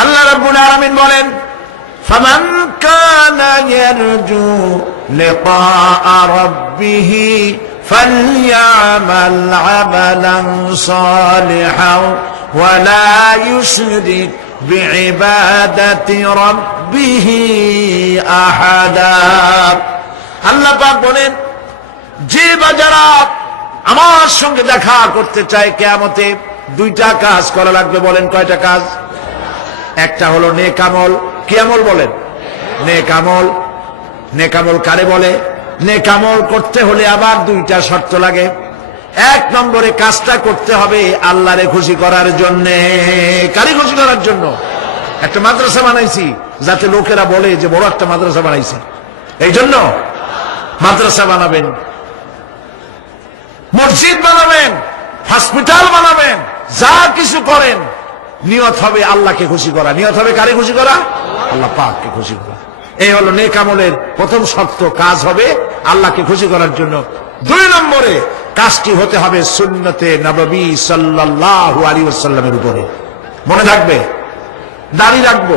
আল্লাহ রাব্বুল আলামিন বলেন, ফামান কানা ইয়ারজু লিকাআ রাব্বিহি ফালইয়ামাল আমালান সালিহান ওয়া লা ইউশরিক বিইবাদাতি রাব্বিহি আহাদা। আল্লাহ পাক বলেন, যে বাজারা আমার সঙ্গে দেখা করতে চায় কিয়ামতে, দুইটা কাজ করা লাগবে। বলেন কয়টা কাজ? একটা হলো নেক আমল। কি আমল বলেন? নেক আমল। নেক আমল কারে বলে? নেক আমল করতে হলে আবার দুইটা শর্ত লাগে। এক নম্বরে কাজটা করতে হবে আল্লাহরে খুশি করার জন্য। কারে খুশি করার জন্য? একটা মাদ্রাসা বানাইছি যাতে লোকেরা বলে যে বড় একটা মাদ্রাসা বানাইছে, এই জন্য মাদ্রাসা বানাবেন, মসজিদ বানাবেন, হসপিটাল বানাবেন, যা কিছু করেন নিয়ত হবে আল্লাহকে খুশি করা। নিয়ত হবে কারে খুশি করা? আল্লাহ পাককে খুশি করা। এই হলো নেক আমলের প্রথম শর্ত। কাজ হবে আল্লাহকে খুশি করার জন্য। দুই নম্বরে কাজটি হতে হবে সুন্নতে নববী সাল্লাল্লাহু আলাইহি ওয়াসাল্লামের উপরে। মনে থাকবে, দাড়ি রাখবো।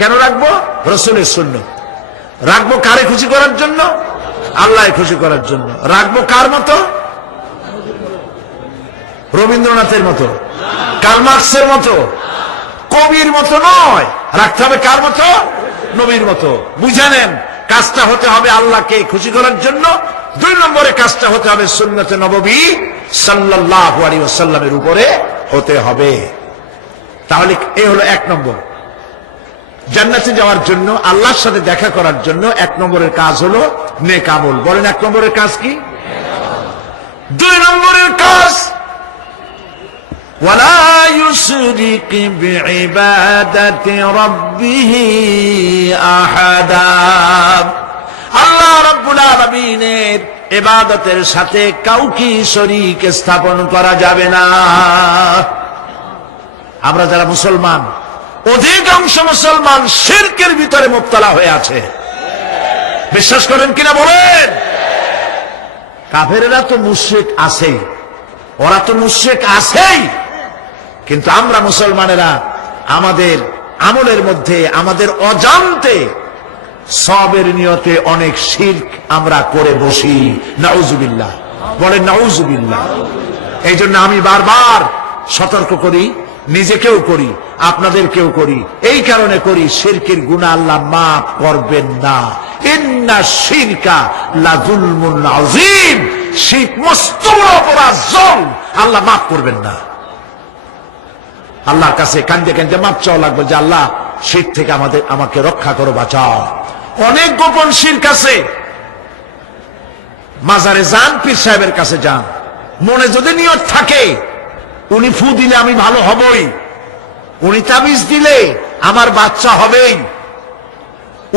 কেন রাখবো? রাসূলের সুন্নাত। রাখবো কারে খুশি করার জন্য? আল্লাহ খুশি করার জন্য। রাখবো কার মতো? রবীন্দ্রনাথের মতো, কার্ল মার্কসের মতো, কবির মতো নয়। রাখতে হবে কার মতো? নবীর মতো। বুঝে নেন, কাজটা হতে হবে আল্লাহকে খুশি করার জন্য। দুই নম্বরে কাজটা হতে হবে সুন্নতে নববী সাল্লাল্লাহু আলাইহি ওয়াসাল্লামের উপরে হতে হবে। তাহলে এই হলো এক নম্বর। জান্নাতে যাওয়ার জন্য, আল্লাহর সাথে দেখা করার জন্য এক নম্বরের কাজ হলো নেক আমল। বলেন এক নম্বরের কাজ কি? দুই নম্বরের কাজ ওয়ালা ইউশরিক বিইবাদাতি রাব্বিহি আহাদা। আল্লাহ রাব্বুল আলামিনের ইবাদতের সাথে কাউকে শরীক স্থাপন করা যাবে না। আমরা যারা মুসলমান, অধিকাংশ মুসলমান শিরকের ভিতরে মুবতলা হয়ে আছে। বিশ্বাস করেন কিনা বলেন? কাফেরেরা তো মুশরিক আছেই, ওরা তো মুশরিক আছেই, কিন্তু আমরা মুসলমানেরা আমাদের আমলের মধ্যে আমাদের অজান্তে সবের নিয়তে অনেক শিরক আমরা করে বসি। নাউজুবিল্লাহ, বলেন নাউজুবিল্লাহ। এই জন্য আমি বারবার সতর্ক করি, নিজেকেও করি, আপনাদেরকেও করি। এই কারণে করি, শিরকের গুনাহ আল্লাহ মাফ করবেন না। ইন্না শিরকা লাযুলমুন আযীম, শিরক মস্ত বড় অপরাধ, জুলম, আল্লাহ মাফ করবেন না। আল্লাহর কাছে কান্দে কান্দে মাপ চাওয়া লাগবে যে আল্লাহ শিরক থেকে আমাকে রক্ষা করো, বাঁচাও। অনেক গোপন শিরক আছে। মাজারে যান, পীর সাহেবের কাছে যান, মনে যদি নিয়ত থাকে উনি ফু দিলে আমি ভালো হবই, উনি তাবিজ দিলে আমার বাচ্চা হবেই,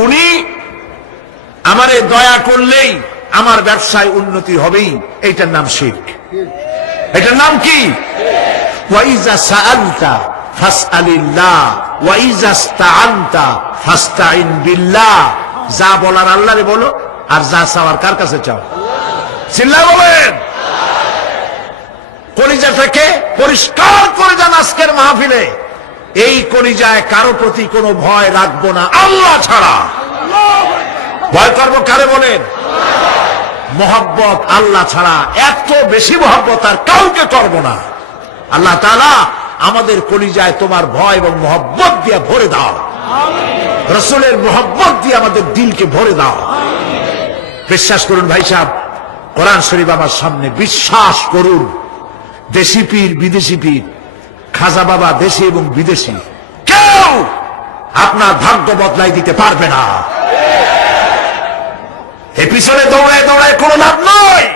উনি আমারে দয়া করলেই আমার ব্যবসায় উন্নতি হবেই, এইটার নাম শিরক। এটার নাম কি? ওয়াইজা সাআলতা ফাসআলিল্লাহ ওয়াইজা ইসতাআনতা ফাসতাইন বিল্লাহ। যা বলার আল্লাহরে বলো, আর যা চাওয়ার কার কাছে চাও? চিল্লায় বলেন। কলিজাটাকে পরিষ্কার করে যান আজকের মাহফিলে। এই কলিজায় কারো প্রতি কোনো ভয় রাখবো না আল্লাহ ছাড়া। ভয় করবো কারে বলেন? মহব্বত আল্লাহ ছাড়া, এত বেশি মহব্বত আর কাউকে করবো না। আল্লাহ তাআলা আমাদের কলিজায় তোমার ভয় এবং মহব্বত দিয়ে ভরে দাও, রাসূলের মহব্বত দিয়ে আমাদের দিলকে ভরে দাও। বিশ্বাস করুন ভাই সাহেব, কোরআন শরীফ আমার সামনে, বিশ্বাস করুন, দেশি পীর বিদেশি পীর, খাজা বাবা দেশি এবং বিদেশি, কেউ আপনার ভাগ্য বদলাই দিতে পারবে না। এই পিছনে দৌড়ায় দৌড়ায় কোনো লাভ নয়।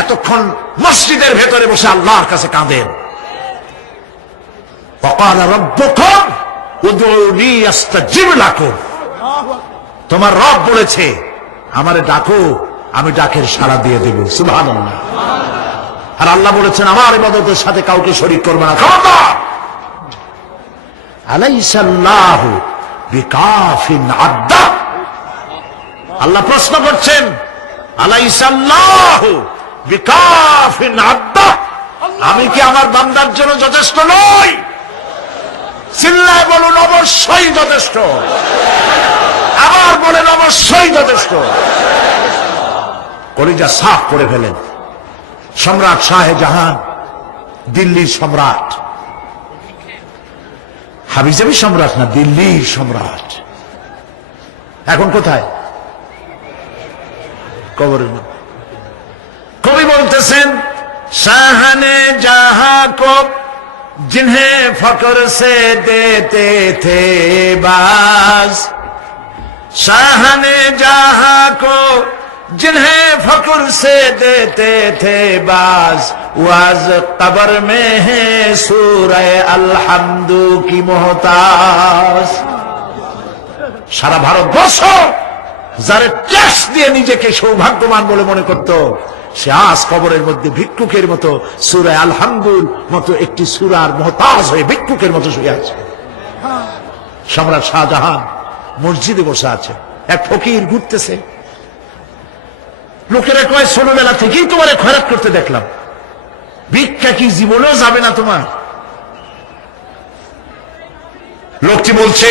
এতক্ষণ মসজিদের ভেতরে বসে আল্লাহর কাছে কাঁদেন। ওয়াকালা রাব্বুকুম উদউনি আস্তাজিব লাকুম। তোমার রব বলেছে আমারে ডাকো, আমি ডাকের সাড়া দিয়ে দেব। সুবহানাল্লাহ। আর আল্লাহ বলেছেন আমার ইবাদতের সাথে কাউকে শরীক করবে না। খবরদার। আলাইসাল্লাহু বিকাফিন আব্দা। আল্লাহ প্রশ্ন করছেন, আলাইসাল্লাহু বিকাফিন আব্দা, আমি কি আমার বান্দার জন্য যথেষ্ট নই? চিল্লায় বলুন অবশ্যই যথেষ্ট। আবার বলেন অবশ্যই যথেষ্ট। কলিজা সাফ করে ফেলেন। সম্রাট শাহজাহান, দিল্লির সম্রাট, হাবিজাবি সম্রাট না, দিল্লির সম্রাট। এখন কোথায়? কবরের মধ্যে। কবি বলতেছেন, শাহানে জাহাं को जिन्हें फक्र से देते थे बाज, शाहाने जहां को जिन्हें फक्र से देते थे बाज, वाज कब्र में है सूरह अलहम्दु की मोहताज। সারা ভারতবর্ষ যারা ট্যাক্স দিয়ে নিজেকে সৌভাগ্যবান বলে মনে করত, সে আজ কবরের মধ্যে ভিক্ষুকের মতো সূরা আলহামদুর মতো একটি সূরার মুহতাজ হয়ে ভিক্ষুকের মতো শুয়ে আছে। সম্রাট শাহজাহান মসজিদে বসে আছে, এক ফকির ঘুরতেছে। লোকেরা কয় ছোটবেলা থেকেই তোমার খয়রাত করতে দেখলাম, ভিক্ষা কি জীবনেও যাবে না তোমার? লোকটি বলছে,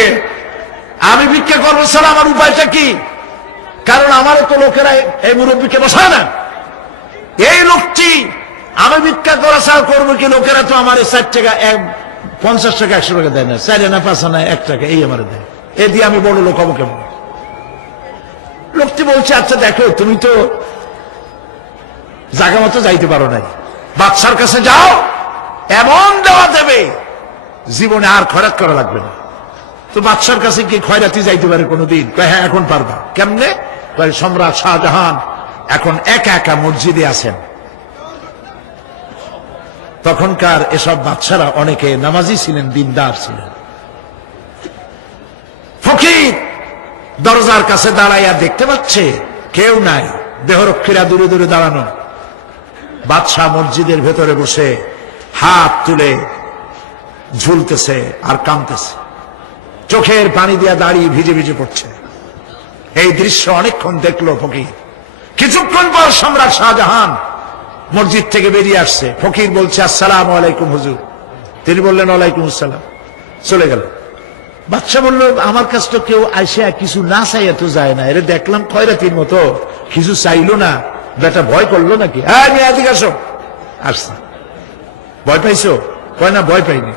আমি ভিক্ষা করবো স্যার, আমার উপায়টা কি? কারণ আমারও তো লোকেরা এই মুরব্বীকে বসায় না। এই লোকটি আমি ভিক্ষা করা ছাড়া করবো কি? লোকেরা তো আমার 60 টাকা 50 টাকা 100 টাকা দেয় না, 4 আনা 5 আনা 1 টাকা এই আমার দেয়, এ দিয়ে আমি বড় লোক হবো কেমন? লোকটি বলছে, আচ্ছা দেখো, তুমি তো জায়গা মতো যাইতে পারো নাই, বাদশার কাছে যাও, এমন দেওয়া দেবে জীবনে আর খয়রাত করা লাগবে না। তো বাদশার কাছে কি খয়রাতি যাইতে পারে কোনোদিন? হ্যাঁ এখন পারবা। কেমনে? সম্রাট শাহজাহান এখন একা একা মসজিদে আছেন। তখনকার এসব বাদশারা অনেকে নামাজি ছিলেন, দিনদার ছিলেন। ফকির দরজার কাছে দাঁড়াইয়া দেখতে পাচ্ছে কেউ নাই, দেহরক্ষীরা দূরে দূরে দাঁড়ানো। বাদশাহ মসজিদের ভেতরে বসে হাত তুলে ঝুলতেছে আর কাঁদতেছে, চোখের পানি দিয়া দাঁড়িয়ে ভিজে ভিজে পড়ছে। এই দৃশ্য অনেকক্ষণ দেখলো ফকির। কিছুক্ষণ পর সম্রাট শাহজাহান মসজিদ থেকে বেরিয়ে আসছে। ফকির বলছে, আসসালামু আলাইকুম হুজুর। তিনি বললেন, ওয়ালাইকুম আসসালাম। চলে গেল। বাদশা বলল, আমার কাছে তো কেউ আইসা কিছু না চাইয়া তো যায় না, এর দেখলাম খয়রাতির মতো কিছু চাইলো না, বেটা ভয় করলো নাকি? হ্যাঁ, মেয়ে এদিকে আসো। আসছে। ভয় পাইছো? কয় না, ভয় পাইনি।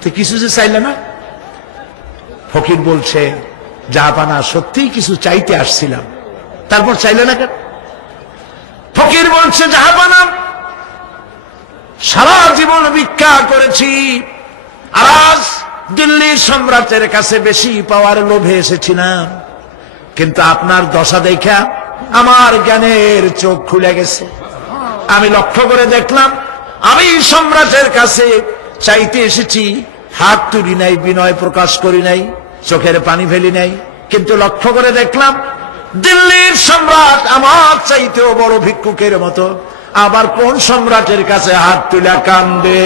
তো কিছু যে চাইলে না? ফকির বলছে, জাহাপানা সত্যিই কিছু চাইতে আসছিলাম। তারপর চাইলে না কেন? ফকির বলছে, জাহাপানা সারা জীবন ভিক্ষা করেছি, আজ দিল্লির সম্রাটের কাছে বেশি পাওয়ার লোভে এসেছিলাম, কিন্তু আপনার দশা দেখা আমার জ্ঞানের চোখ খুলে গেছে। আমি লক্ষ্য করে দেখলাম, আমি সম্রাটের কাছে চাইতে এসেছি, হাত তুলি নাই, বিনয় প্রকাশ করি নাই, চোখের পানি ফেলি নাই, কিন্তু লক্ষ্য করে দেখলাম দিল্লির সম্রাট আমার চাইতেও বড় ভিক্ষুকের মতো। আবার কোন সম্রাটের কাছে হাত তুলে কান্দে?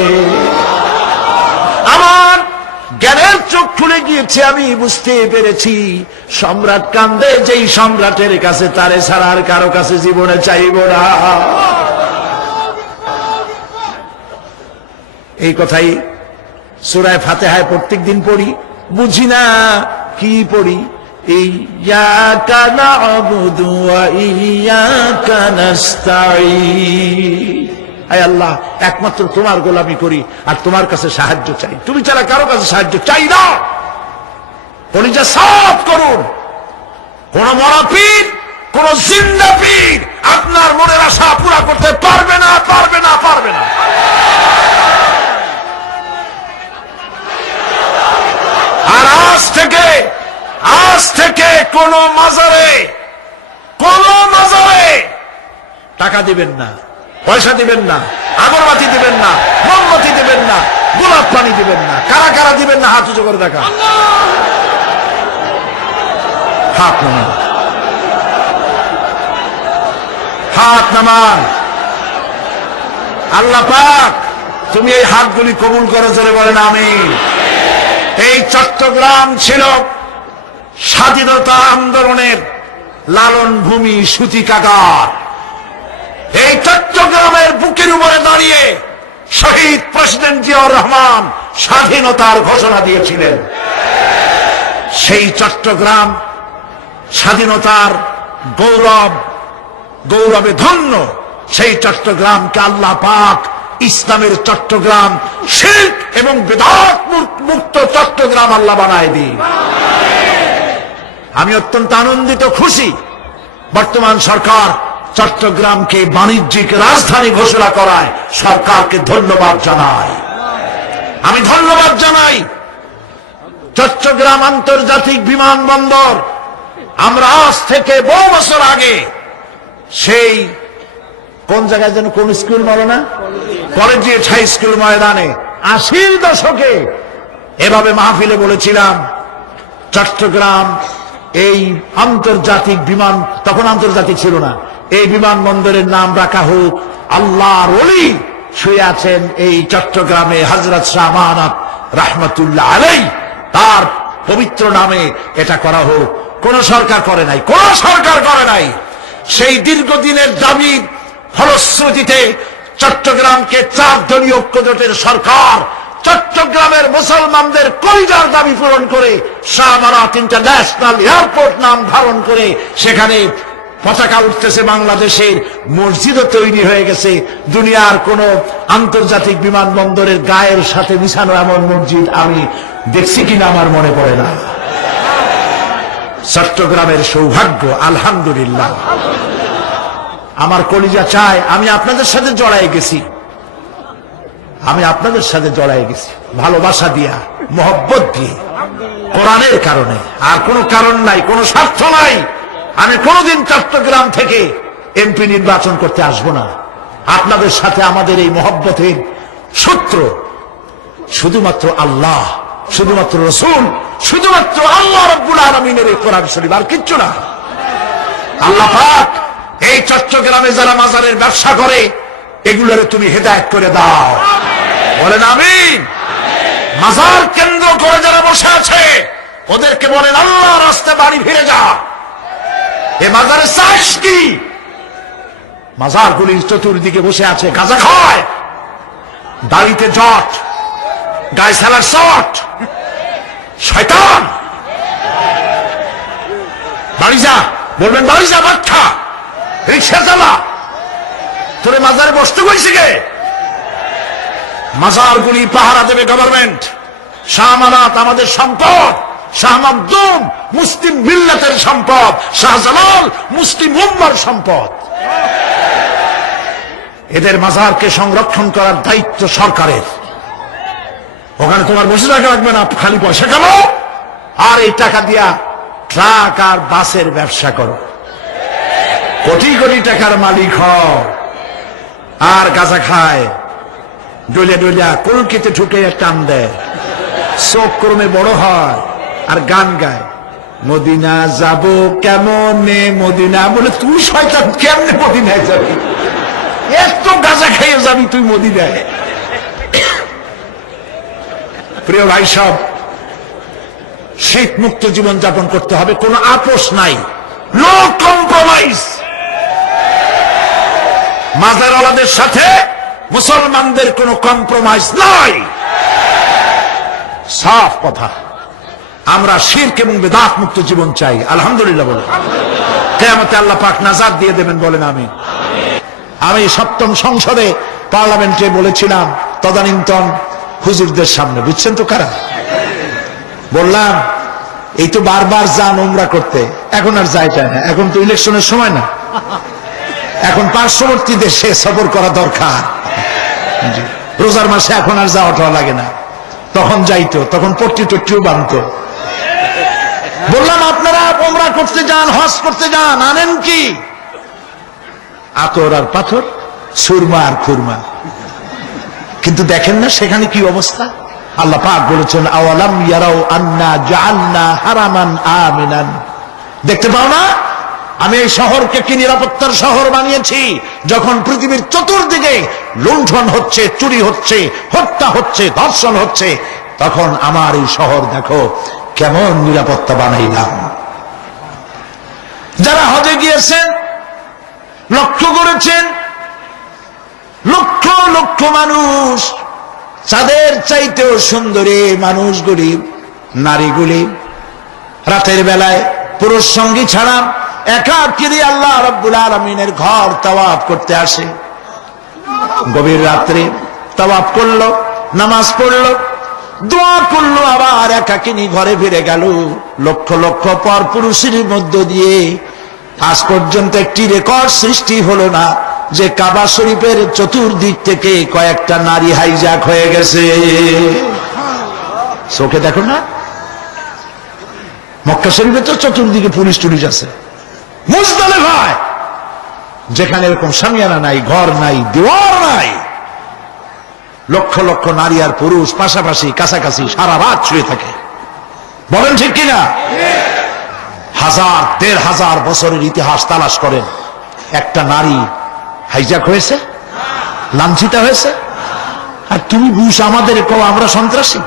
আমার জ্ঞানের চোখ খুলে গিয়েছে, আমি বুঝতে পেরেছি সম্রাট কান্দে যেই সম্রাটের কাছে, তারে ছাড়া আর কারো কাছে জীবনে চাইব না। এই কথাই সূরা ফাতিহায় প্রত্যেক দিন পড়ি, বুঝি না কি পড়ি। ইয়্যাকা না'বুদু ওয়া ইয়্যাকা নাস্তাঈন। আয় আল্লাহ, একমাত্র তোমার গোলামি করি আর তোমার কাছে সাহায্য চাই, তুমি ছাড়া কারো কাছে সাহায্য চাই না। কলিজা সাফ করুন। কোন মরা পীর, কোন জিন্দা পীর আপনার মনের আশা পুরা করতে পারবে না, পারবে না, পারবে না। আর আজ থেকে কোন মাজারে টাকা দিবেন না, পয়সা দিবেন না, আগরবাতি দিবেন না, মোমবাতি দিবেন না, গোলাপ পানি দিবেন না। কারা কারা দিবেন না হাত উঁচু করে দেখা। হাত নামান, হাত নামান। আল্লাহ পাক তুমি এই হাতগুলি কবুল করো, জোরে বলেন আমিন। এই চট্টগ্রাম ছিল স্বাধীনতা আন্দোলনের লালন ভূমি, সূতিকাগার। এই চট্টগ্রামের বুকের উপরে দাঁড়িয়ে শহীদ প্রেসিডেন্ট জিয়াউর রহমান স্বাধীনতার ঘোষণা দিয়েছিলেন। সেই চট্টগ্রাম স্বাধীনতার গৌরবে ধন্য। সেই চট্টগ্রামকে আল্লাহ পাক ইসলামের চট্টগ্রাম, শিরক এবং বিদআত মুক্ত চট্টগ্রাম আল্লাহ বানায় দিন। আমি অত্যন্ত আনন্দিত, খুশি বর্তমান সরকার চট্টগ্রামকে বাণিজ্যিক রাজধানী ঘোষণা করায় সরকারকে ধন্যবাদ জানাই। আমি ধন্যবাদ জানাই চট্টগ্রাম আন্তর্জাতিক বিমানবন্দর। আমরা আজ থেকে বহু বছর আগে সেই কোন জায়গায় যেন, কোন স্কুল বলো না, কলেজিয়েট হাই স্কুল ময়দানে ৮০-র দশকে এভাবে মাহফিলে বলেছিলাম, চট্টগ্রাম এই আন্তর্জাতিক বিমান, তখন আন্তর্জাতিক ছিল না, এই বিমানবন্দরের নাম রাখা হোক আল্লাহর ওলি শুয়ে আছেন এই চট্টগ্রামে হযরত শাহ আমানত রাহমাতুল্লাহ আলাইহি, তার পবিত্র নামে এটা করা হোক। কোন সরকার করে নাই, কোন সরকার করে নাই। সেই দীর্ঘদিনের দাবি ফলশ্রুতিতে চট্টগ্রামকে 4 দলীয় ঐক্যজোটের সরকার চট্টগ্রামের মুসলমানদের কলিজার দাবি পূরণ করে শাহ আমানত ইন্টারন্যাশনাল এয়ারপোর্ট নাম ধারণ করে সেখানে পতাকা উঠতেছে বাংলাদেশের, মসজিদও তৈরি হয়ে গেছে। দুনিয়ার কোন আন্তর্জাতিক বিমানবন্দরের গায়ের সাথে মিশানো এমন মসজিদ আমি দেখছি কিনা আমার মনে পড়ে না। চট্টগ্রামের সৌভাগ্য, আলহামদুলিল্লাহ। আমার কলিজা চায় আমি আপনাদের সাথে জড়াই গেছি, আমি আপনাদের সাথে জড়াই গেছি ভালোবাসা দিয়া, মহব্বত দিয়ে, কোরআনের কারণে। আর কোনো কারণ নাই, কোনো স্বার্থ নাই। আমি কোনোদিন চট্টগ্রাম থেকে এমপি নির্বাচন করতে আসবো না। আপনাদের সাথে আমাদের এই মহব্বতের সূত্র শুধুমাত্র আল্লাহ, শুধুমাত্র রাসূল, শুধুমাত্র আল্লাহ রাব্বুল আলামিনের এই কোরআন শরীফ, আর কিচ্ছু না। আল্লাহ পাক এই চট্টগ্রামে যারা মাজারের ব্যবসা করে এগুলোরে তুমি হেদায়েত করে দাও, বলেন আমিন। মাজার কেন্দ্র করে যারা বসে আছে ওদেরকে বলেন আল্লাহর রাস্তায় বাড়ি ফিরে যা। এ মাজারে চাষ কি? মাজারগুলির চতুর্দিকে বসে আছে, গাঁজা খায়, দাড়িতে জট, গায়ে সালার শট, শয়তান। বাড়ি যা, বলবেন বাড়ি যা, বাচ্চা রিক্সা চালা, তোরে মাজারে বসতে কইছে কে? মাজারগুলি পাহারা দেবে গভর্নমেন্ট। শাহ আমানত আমাদের সম্পদ, শাহ মাকদুম মুসলিম মিল্লাতের সম্পদ, শাহজালাল মুসলিম উম্মার সম্পদ। এদের মাজারকে সংরক্ষণ করার দায়িত্ব সরকারের। ওখানে তোমার বসে থাকা লাগবে না, খালি পয়সা কামাও আর এই টাকা দিয়া ট্রাক আর বাসের ব্যবসা করো, কোটি কোটি টাকার মালিক হও। আর গাঁজা খায়, ডলিয়া ডলিয়া কলকিতে ঠুকে টান দেয়, চোখ ক্রমে বড় হয় আর গান গায়, মদিনা যাব কেমনে মদিনা। বলে তুই শয়তান, কেমনে মদিনায় যাবি? এত গাঁজা খাইয়ে যাবি তুই মদিনায়? প্রিয় ভাই সব, শীত মুক্ত জীবন যাপন করতে হবে, কোনো আপোষ নাই, নো কম্প্রোমাইজ। মাজারওয়ালাদের সাথে মুসলমানদের কোনো কম্প্রোমাইজ নাই, সাফ কথা। আমরা শিরক এবং বিদআত মুক্ত জীবন চাই। আলহামদুলিল্লাহ বলে কিয়ামতে আল্লাহ পাক নাজাত দিয়ে দেবেন, বলেন আমিন। আমি সপ্তম সংসদে পার্লামেন্টে বলেছিলাম তদানীন্তন হুজুরদের সামনে, বুঝছেন তো কারা? বললাম এই তো বারবার যান উমরা করতে, এখন আর যাইটা না, এখন তো ইলেকশনের সময় না, এখন পার্শ্ববর্তী দেশে সফর করা দরকার। রোজার মাসে এখন আর যাওয়াটা লাগে না, তখন যাইতো, তখন পট্টি টট্টিও বানতো। বললাম আপনারা উমরা করতে যান, হজ করতে যান, আনেন কি? আতর আর পাথর, সুরমা আর খুরমা। কিন্তু দেখেন না সেখানে কি অবস্থা? আল্লাহ পাক বলেছেন আওয়ালাম ইয়ারাও আন্না জাআলনা হারামান আমিনান। দেখতে পাও না আমি এই শহরকে কি নিরাপত্তার শহর বানিয়েছি? যখন পৃথিবীর চতুর্দিকে লুণ্ঠন হচ্ছে, চুরি হচ্ছে, হত্যা হচ্ছে, ধর্ষণ হচ্ছে, তখন আমার এই শহর দেখো কেমন নিরাপত্তা বানাইলাম। যারা হজে গিয়েছেন লক্ষ্য করেছেন, লক্ষ লক্ষ মানুষ, চাঁদের চাইতেও সুন্দরী মানুষগুলি, নারীগুলি রাতের বেলায় পুরুষ সঙ্গী ছাড়া একাকিনী আল্লাহ রাব্বুল আলামিনের ঘর তাওয়াফ করতে আসে। গভীর রাত্রে তাওয়াফ করলো, নামাজ পড়লো, দোয়া করলো, আবার একাকিনী ঘরে ফিরে গেল। লক্ষ লক্ষ পর পুরুষের মধ্য দিয়ে আজ পর্যন্ত একটি রেকর্ড সৃষ্টি হলো না যে কাবা শরীফের চতুর্দিক থেকে কয়েকটা নারী হাইজ্যাক হয়ে গেছে। চোখে দেখো না, মক্কা শরীফে তো চতুর্দিকে পুলিশ টুলিশ আছে। মুজদালিফায় যেখানে এরকম সামিয়ানা নাই, ঘর নাই, দেওয়ার নাই, লক্ষ লক্ষ নারী আর পুরুষ পাশাপাশি কাছাকাছি সারা রাত শুয়ে থাকে। বলেন ঠিক কিনা? 1000-1500 বছরের ইতিহাস তালাশ করেন, একটা নারী হাইজ্যাক হয়েছে, লাঞ্ছিত হয়েছে? আর তুমি বুশ আমাদের কও আমরা সন্ত্রাসী?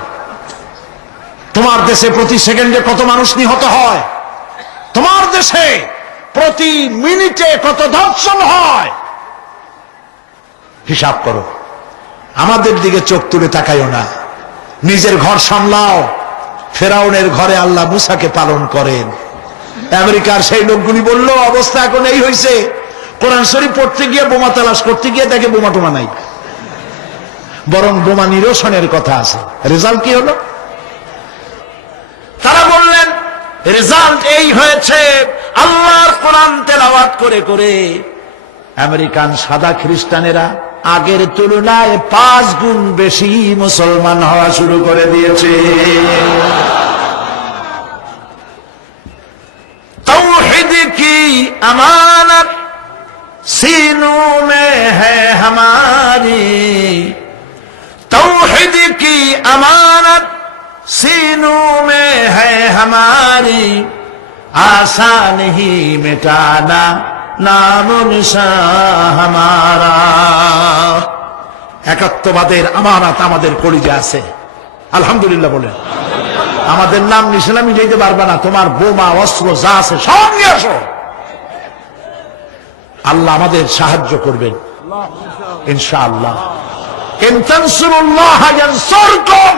তোমার দেশে প্রতি সেকেন্ডে কত মানুষ নিহত হয়? তোমার দেশে প্রতি মিনিটে কত ধর্ষণ হয়? হিসাব করো। আমাদের দিকে চোখ তুলে তাকাইও না, নিজের ঘর সামলাও। ফেরাউনের ঘরে আল্লাহ মুসাকে পালন করেন। আমেরিকার সেই লোকগুলি বলল অবস্থা এখন এই হয়েছে, কোরআন শরীফ পড়তে গিয়ে বোমা তালাশ করতে গিয়ে দেখে বোমা টোমা নাই, বরং বোমা নিরসনের কথা আছে। রেজাল্ট কি হলো? তারা বললেন রেজাল্ট এই হয়েছে, আল্লাহর কোরআন তেলাওয়াত করে করে আমেরিকান সাদা খ্রিস্টানেরা আগের তুলনায় 5 গুণ বেশি মুসলমান হওয়া শুরু করে দিয়েছে। तौहीद की अमानत सीनों में है हमारी, तौहीद की अमानत सीनों में है हमारी, आसान ही मिटाना नामो निशान हमारा। একাত্মবাদের আমানত আমাদের কলিজে আছে। আলহামদুলিল্লাহ বলেন। আমাদের নাম নিশানা মিলাইতে পারবে না, তোমার বোমা অস্ত্র যা আছে সব নিয়ে আসো, আল্লাহ আমাদের সাহায্য করবেন ইনশাআল্লাহ। ইন তানসুরুল্লাহ ইয়ানসুরকুম,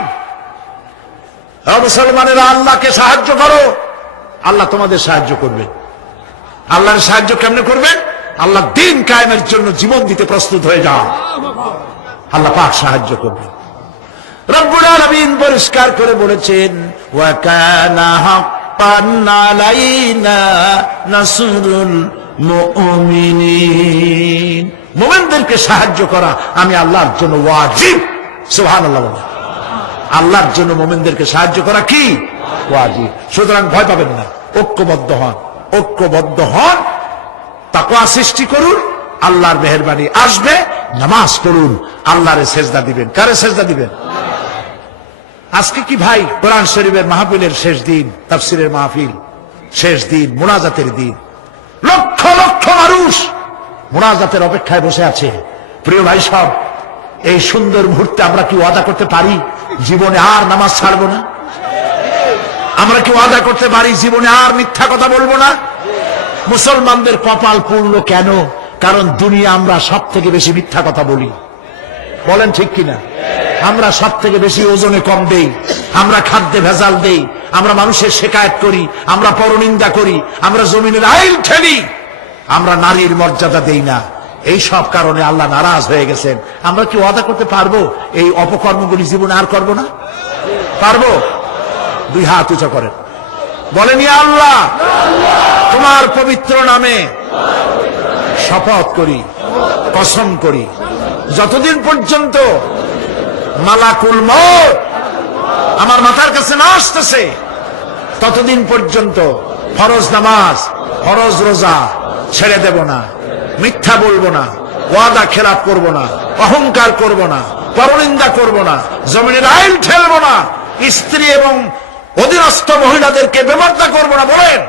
হে মুসলমানেরা আল্লাহকে সাহায্য করো, আল্লাহ তোমাদের সাহায্য করবেন। আল্লাহর সাহায্য কেমনে করবেন? আল্লাহ দ্বীন কায়েমের জন্য জীবন দিতে প্রস্তুত হয়ে যাও, আল্লাহ পাক সাহায্য করবেন। রব্বুল আলামিন পরিষ্কার করে বলেছেন, ওয়া কানা হাক্কান আলাইনা নাসরুল মুমিনিন, মুমিনদেরকে সাহায্য করা আমি আল্লাহর জন্য ওয়াজিব। সুবহানাল্লাহ বলেন। আল্লাহর জন্য মুমিনদেরকে সাহায্য করা কি ওয়াজিব। সুতরাং ভয় পাবেন না, ঐক্যবদ্ধ হন, ঐক্যবদ্ধ হন, তাকওয়া সৃষ্টি করুন, আল্লাহর মেহেরবানি আসবে। নামাজ পড়ুন, আল্লাহরে সেজদা দিবেন। কারে সেজদা দিবেন? আজকে কি ভাই কোরআন শরীফের মাহফিলের শেষ দিন, তাফসীরের মাহফিল শেষ দিন, মুনাজাতের দিন, লক্ষ লক্ষ মানুষ মুনাজাতের অপেক্ষায় বসে আছে। প্রিয় ভাই সব, এই সুন্দর মুহূর্তে আমরা কি ওয়াদা করতে পারি জীবনে আর নামাজ ছাড়বো না? আমরা কি ওয়াদা করতে পারি জীবনে আর মিথ্যা কথা বলবো না? মুসলমানদের কপাল পূর্ণ কেন? কারণ দুনিয়া আমরা সব থেকে বেশি মিথ্যা কথা বলি। বলেন ঠিক কিনা? আমরা সব থেকে বেশি ওজনে কম দেই, আমরা খাদ্যে ভেজাল দেই, আমরা মানুষের শেকায়েত করি, আমরা পরনিন্দা করি, আমরা জমিনের আইল ঠেলি, আমরা নারীর মর্যাদা দেই না। এই সব কারণে আল্লাহ নারাজ হয়ে গেছেন। আমরা কি ওয়াদা করতে পারবো এই অপকর্মগুলি জীবনে আর করব না? পারবো? দুই হাত উঁচু করেন, বলেন, ইয়া আল্লাহ, তোমার পবিত্র নামে শপথ করি, কসম করি, যতদিন পর্যন্ত মালাকুল মউত আমার মাথার কাছে না আসতেছে ততদিন পর্যন্ত ফরজ নামাজ, ফরজ রোজা ছেড়ে দেব না, মিথ্যা বলবো না, ওয়াদা খেলাপ করব না, অহংকার করব না, পরনিন্দা করব না, জমিনের আইল ঠেলবো না, স্ত্রী এবং অধীনস্থ মহিলাদেরকে বেপরদা করব না। বলেন,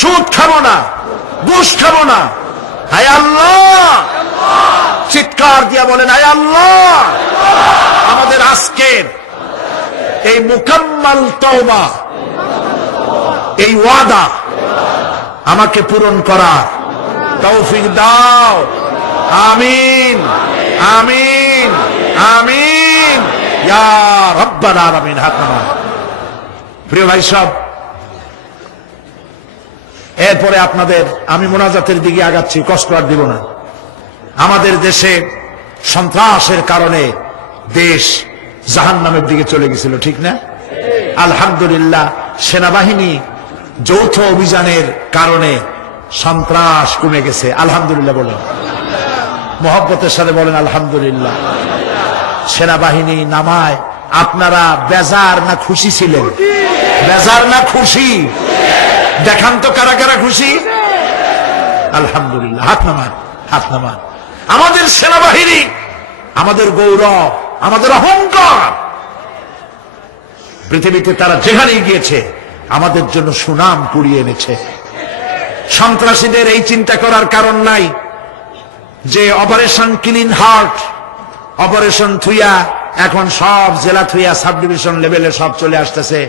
সুদ খাবো না, ঘুষ খাবো না। হায় আল্লাহ, চিৎকার দিয়া বলেন, হায় আল্লাহ, আমাদের আজকের এই মুকাম্মাল তওবা, এই ওয়াদা আমাকে পূরণ করার তৌফিক দাও। আমিন, আমিন, আমিন ইয়া রাব্বাল আলামিন। হাত নামান। প্রিয় ভাই সব, এরপরে আপনাদের আমি মুনাজাতের দিকে আগাচ্ছি, কষ্ট আর দিব না। আমাদের দেশে সন্ত্রাসের কারণে দেশ জাহান্নামের দিকে চলে গেছিল, ঠিক না? আলহামদুলিল্লাহ, সেনাবাহিনী যৌথ অভিযানের কারণে সন্ত্রাস কমে গেছে। আলহামদুলিল্লাহ বলেন, মহব্বতের সাথে বলেন আলহামদুলিল্লাহ। সেনাবাহিনী নামায় আপনারা বেজার না খুশি ছিলেন? বেজার না খুশি? দেখান তো কারা কারা খুশি। আলহামদুলিল্লাহ, হাত নামান, হাত নামান। আমাদের সেনাবাহিনী আমাদের গৌরব, আমাদের অহংকার। পৃথিবীতে তারা যেখানেই গিয়েছে আমাদের জন্য সুনাম কুড়িয়ে এনেছে। সন্ত্রাসীদের এই চিন্তা করার কারণ নাই যে অপারেশন ক্লিন হার্ট, অপারেশন থুইয়া এখন সব জেলা থুইয়া সাব ডিভিশন লেভেলে সব চলে আসতেছে।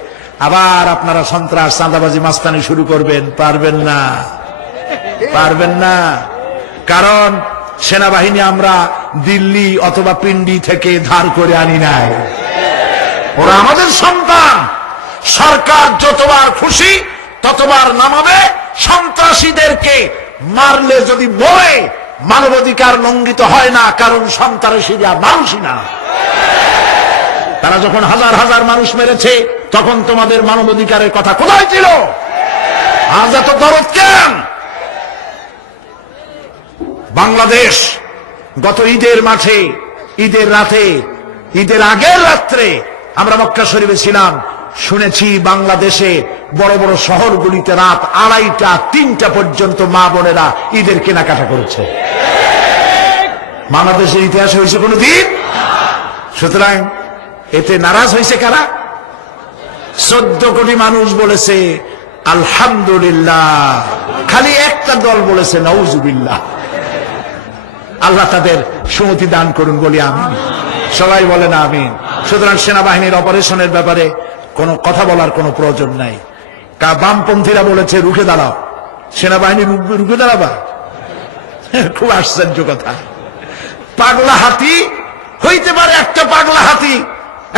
আবার আপনারা সন্ত্রাস, চাঁদাবাজি, মাস্তানি শুরু করবেন? পারবেন না, পারবেন না। কারণ সেনাবাহিনী আমরা দিল্লি অথবা পিন্ডি থেকে ধার করে আনি নাই, ওরা আমাদের সন্তান। সরকার যতবার খুশি ততবার নামাবে। সন্ত্রাসীদেরকে মারলে যদি বলে মানবাধিকার লঙ্ঘিত হয় না, কারণ সন্ত্রাসীরা মানুষই না। তারা যখন হাজার হাজার মানুষ মেরেছে তখন তোমাদের মানবাধিকারের কথা কোথায় ছিল? আজ এত দরদ কেন? বাংলাদেশ গত ঈদের মাঠে, ঈদের রাতে, ঈদের আগের রাত্রে আমরা মক্কা শরীফে ছিলাম, শুনেছি বাংলাদেশে বড় বড় শহরগুলিতে রাত 2:30, 3টা পর্যন্ত মা বোনেরা ঈদের কেনাকাটা করেছে। বাংলাদেশের ইতিহাসে হয়েছে কোনদিন? সুতরাং এতে নারাজ হয়েছে কারা? 14 কোটি মানুষ বলেছে আলহামদুলিল্লাহ, খালি একটা দল বলেছে নাউজুবিল্লাহ। আল্লাহ তাদের সুমতি দান করুন, বলি আমিন। সবাই বলেন আমিন। সুতরাং সেনাবাহিনীর অপারেশনের ব্যাপারে কোনো কথা বলার কোনো প্রয়োজন নাই। বামপন্থীরা বলেছে রুখে দাঁড়াও, সেনাবাহিনী রুখে দাঁড়াবা? খুব আশ্চর্য কথা। পাগলা হাতি হইতে পারে, একটা পাগলা হাতি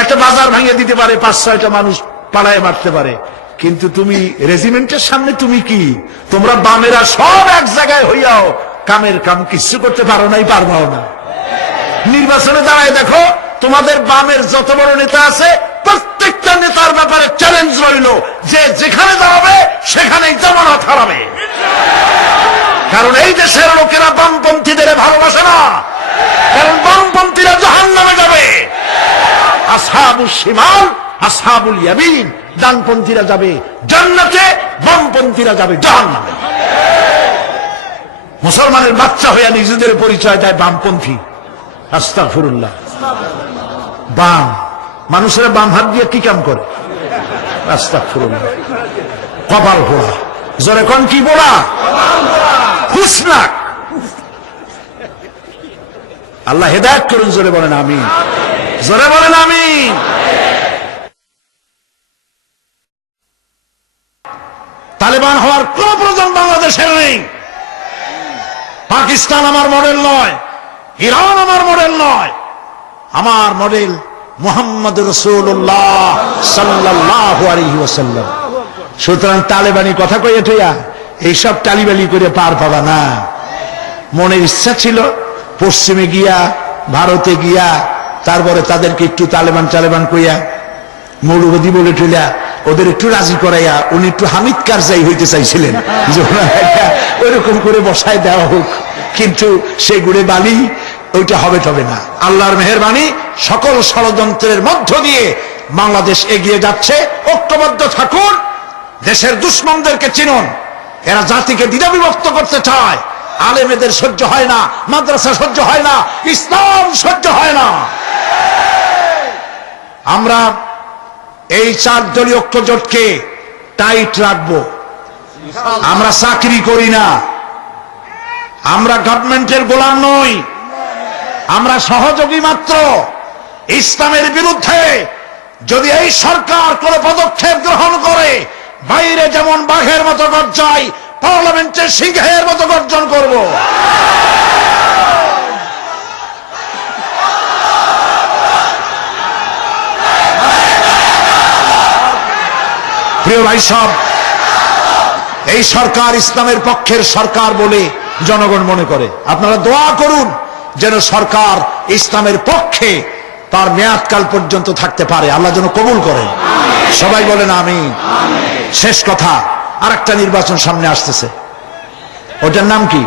একটা বাজার ভাঙিয়ে দিতে পারে, 5-6টা মানুষ পালায় মারতে পারে, কিন্তু তুমি রেজিমেন্টের সামনে তুমি কি? তোমরা বামেরা সব এক জায়গায় হইয়াও কামের কাম কিছু করতে পারো নাই, পারবাও না। নির্বাচনে দাঁড়ায় দেখো, তোমাদের বামের যত বড় নেতা আছে প্রত্যেকটা নেতার ব্যাপারে চ্যালেঞ্জ রইল যে যেখানে দাঁড়াবে সেখানেই জামানত হারাবে। কারণ এই দেশের লোকেরা বামপন্থীদের ভালোবাসে না, কারণ বামপন্থীরা জাহান্নামে যাবে। আসহাবুল শিমাল আসহাবুল ইয়ামিন, ডানপন্থীরা যাবে জান্নাতে, বামপন্থীরা যাবে জাহান্নামে। মুসলমানের বাচ্চা হইয়া নিজেদের পরিচয় দেয় বামপন্থী। আস্তাগফিরুল্লাহ। বাম মানুষেরা বাম হাত দিয়ে কি কাম করে? আস্তাগফিরুল্লাহ। কপাল পোড়া, জোরে কোন কি পোড়া? হুসনাক। আল্লাহ হেদায়েত করুন, জোরে বলেন আমিন, জোরে বলেন আমিন। তালেবান হওয়ার কোন প্রয়োজন বাংলাদেশের নেই। পাকিস্তান আমার মডেল নয়, ইরান আমার মডেল নয়, আমার মডেল মুহাম্মদ রাসূলুল্লাহ সাল্লাল্লাহু আলাইহি ওয়াসাল্লাম। সুতরাং তালেবানি কথা কইয়া টইয়া এইসব টালিবালি করে পার পাবা না। মনের ইচ্ছা ছিল পশ্চিমে গিয়া, ভারতে গিয়া, তারপরে তাদেরকে একটু তালেবান কইয়া মৌলবাদী বলে টইলা ওদের একটু রাজি করাইয়া উনি একটু হামিদ কারজাই হইতে চাইছিলেন, ওইরকম করে বসায় দেওয়া হোক, কিন্তু সে গুড়ে বালি ওইটা হবে তবে না। আল্লাহর মেহেরবানি, সকল ষড়যন্ত্রের মধ্য দিয়ে বাংলাদেশ এগিয়ে যাচ্ছে। ঐক্যবদ্ধ থাকুন, দেশের দুশ্মনদেরকে চিনুন। এরা জাতিকে দ্বিধা বিভক্ত করতে চায়। আলেমেদের সহ্য হয় না, মাদ্রাসা সহ্য হয় না, ইসলাম সহ্য হয় না। আমরা এই 4 দলীয় ঐক্যজোটকে টাইট রাখবো। আমরা চাকরি করি না, আমরা গভর্নমেন্টের গোলাম নই, আমরা সহযোগী মাত্র। ইসলামের বিরুদ্ধে যদি এই সরকার কোন পদক্ষেপ গ্রহণ করে, বাইরে যেমন বাঘের মতো গর্জাই, পার্লামেন্টের সিংহের মতো গর্জন করব। প্রিয় ভাই সব, এই সরকার ইসলামের পক্ষের সরকার বলে জনগণ মনে করে। আপনারা দোয়া করুন যেন সরকার ইসলামের পক্ষে তার মেয়াদকাল পর্যন্ত থাকতে পারে। আল্লাহ যেন কবুল করেন। সবাই বলেন আমিন। শেষ কথা, আরেকটা নির্বাচন সামনে আসতেছে, ওটার নাম কি?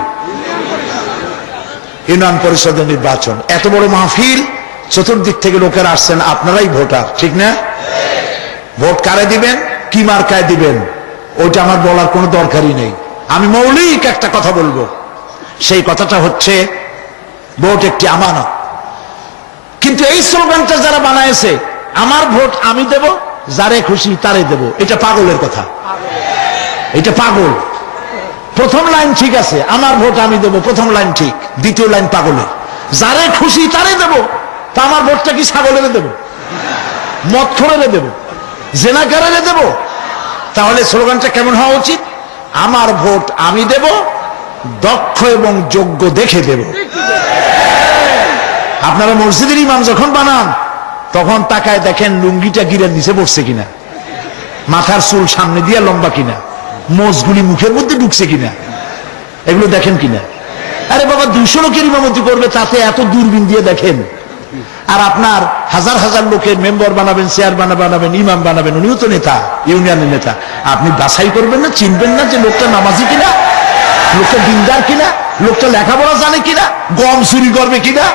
ইউনিয়ন পরিষদের নির্বাচন। এত বড় মাহফিল, চতুর্দিক থেকে লোকেরা আসছেন, আপনারাই ভোটার, ঠিক না? ভোট কারে দিবেন, কি মার্কায় দিবেন, ওইটা আমার বলার কোনো দরকারই নেই। আমি মৌলিক একটা কথা বলবো, সেই কথাটা হচ্ছে ভোট একটি আমানত। কিন্তু এই স্লোগানটা যারা বানায়েছে, আমার ভোট আমি দেব, যারে খুশি তারে দেব, এটা পাগলের কথা, এটা পাগল। প্রথম লাইন ঠিক আছে, আমার ভোট আমি দেব, প্রথম লাইন ঠিক, দ্বিতীয় লাইন পাগলের। যারে খুশি তারে দেব, তা আমার ভোটটা কি ছাগলের দেব, মদখোরের দেব, জেনাকারের দেব? তাহলে স্লোগানটা কেমন হওয়া উচিত? আমার ভোট আমি দেব, দক্ষ এবং যোগ্য দেখে দেব। আপনারা মসজিদের ইমাম যখন বানান, তখন তাকায় দেখেন লুঙ্গিটা গিরের নিচে পড়ছে কিনা, মাথার চুল সামনে দিয়ে লম্বা কিনা, মোজগুলি মুখের মধ্যে ঢুকছে কিনা, এগুলো দেখেন কিনা। আরে বাবা, 200 লোকের ইমামতি করবে, তাতে এত দূরবীন দিয়ে দেখেন। আর আপনার হাজার হাজার লোকের মেম্বার বানাবেন, চেয়ার বানাবেন, ইমাম বানাবেন, উনিও তো নেতা, ইউনিয়নের নেতা। আপনি বাছাই করবেন না, চিনবেন না যে লোকটা নামাজি কিনা, লোকটা দিনদার কিনা, লোকটা লেখাপড়া জানে কিনা, গম চুরি করবে কিনা,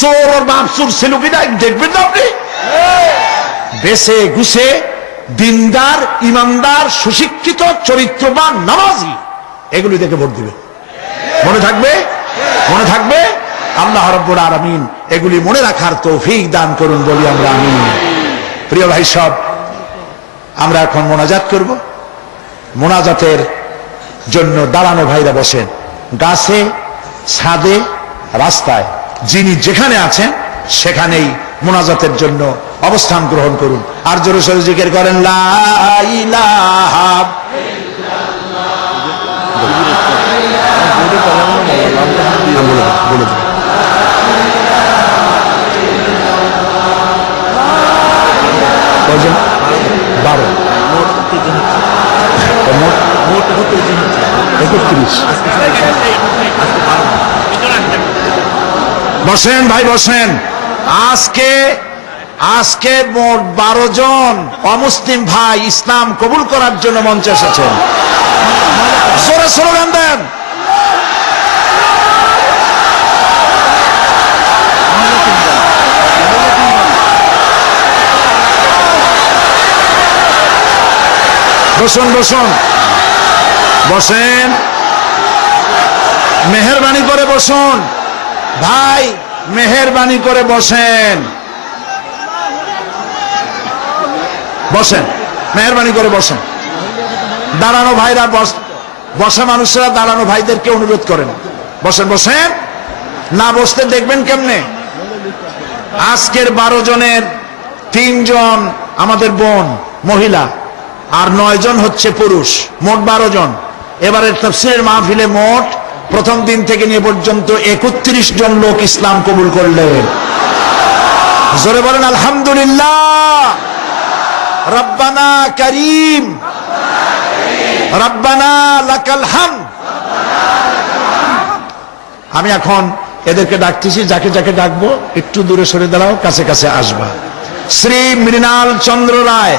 চোর ওর বাপ চোর ছিল কিনা, দেখবেন না আপনি? বেছে গুছে দিনদার, ইমানদার, সুশিক্ষিত, চরিত্রবান, নামাজি, এগুলি দেখে ভোট দিবে। মনে থাকবে? মনে থাকবে? আল্লাহ রাব্বুল আলামিন এগুলি মনে রাখার তৌফিক দান করুন, বলি আমরা আমিন। প্রিয় ভাই সব, আমরা এখন মোনাজাত করব। মোনাজাতের জন্য দাঁড়ানো ভাইরা বসেন, গাছে, ছাদে, রাস্তায়, যিনি যেখানে আছেন সেখানেই মোনাজাতের জন্য অবস্থান গ্রহণ করুন। আর জোরে সোরে জিকির করেন, লা ইলাহা ইল্লাল্লাহ। বলে দেবেন। কয়জন? 12। মোট 31। বসেন ভাই বসেন। আজকে মোট 12 জন অমুসলিম ভাই ইসলাম কবুল করার জন্য মঞ্চে এসেছেন। জোরে স্লোগান দেন। বসুন বসুন বসেন, মেহেরবানি করে বসুন ভাই, মেহেরবানি করে বসেন। বসেন, মেহেরবানি করে বসেন। দাঁড়ানো ভাইরা বসা মানুষরা দাঁড়ানো ভাইদেরকে অনুরোধ করেন বসেন। বসেন, না বসতে দেখবেন কেমনে? আজকের 12 জনের 3 জন আমাদের বোন মহিলা আর 9 জন হচ্ছে পুরুষ, মোট 12 জন। এবারের তাফসীরের মাহফিলে মোট প্রথম দিন থেকে নিয়ে পর্যন্ত 31 জন লোক ইসলাম কবুল করলেন। জোরে বলেন আলহামদুলিল্লাহ। রব্বানা করিম, রব্বানা লাকাল হামদ। আমি এখন এদেরকে ডাকতেছি, যাকে যাকে ডাকবো একটু দূরে সরে দাঁড়াও, কাছে কাছে আসবা। শ্রী মৃণাল চন্দ্র রায়,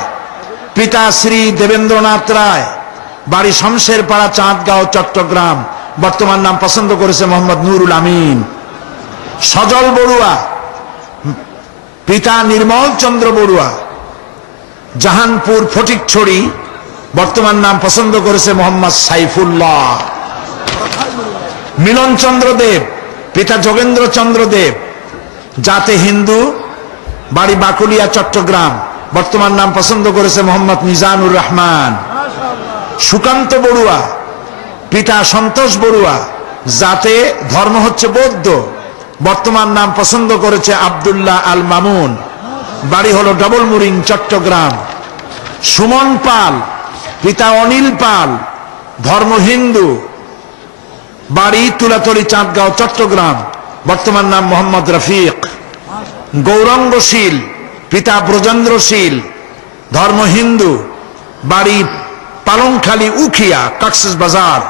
পিতা শ্রী দেবেন্দ্রনাথ রায়, বাড়ি শমশের পাড়া, চাঁদগাঁও, চট্টগ্রাম। বর্তমান নাম পছন্দ করেছে মোহাম্মদ নুরুল আমিন। সজল বড়ুয়া, পিতা নির্মল চন্দ্র বড়ুয়া, জাহানপুর ফটিকছড়ি। বর্তমান নাম পছন্দ করেছে মোহাম্মদ সাইফুল্লাহ। মিলন চন্দ্র দেব, পিতা যোগেন্দ্র চন্দ্র দেব, জাতে হিন্দু, বাড়ি বাকুলিয়া, চট্টগ্রাম। বর্তমান নাম পছন্দ করেছে মোহাম্মদ মিজানুর রহমান। সুকান্ত বড়ুয়া, পিতা সন্তোষ বড়ুয়া, জাতে ধর্ম হচ্ছে বৌদ্ধ। বর্তমান নাম পছন্দ করেছে আব্দুল্লাহ আল মামুন, বাড়ি হলো ডবল মুরিং, চট্টগ্রাম। সুমন পাল, পিতা অনিল পাল, ধর্ম হিন্দু, বাড়ি তুলাতলি, চাঁদগাঁও, চট্টগ্রাম। বর্তমান নাম মোহাম্মদ রফিক। গৌরঙ্গশীল, পিতা ব্রজেন্দ্রশীল, ধর্ম হিন্দু, বাড়ি পালংখালী, উখিয়া, কক্সেস বাজার।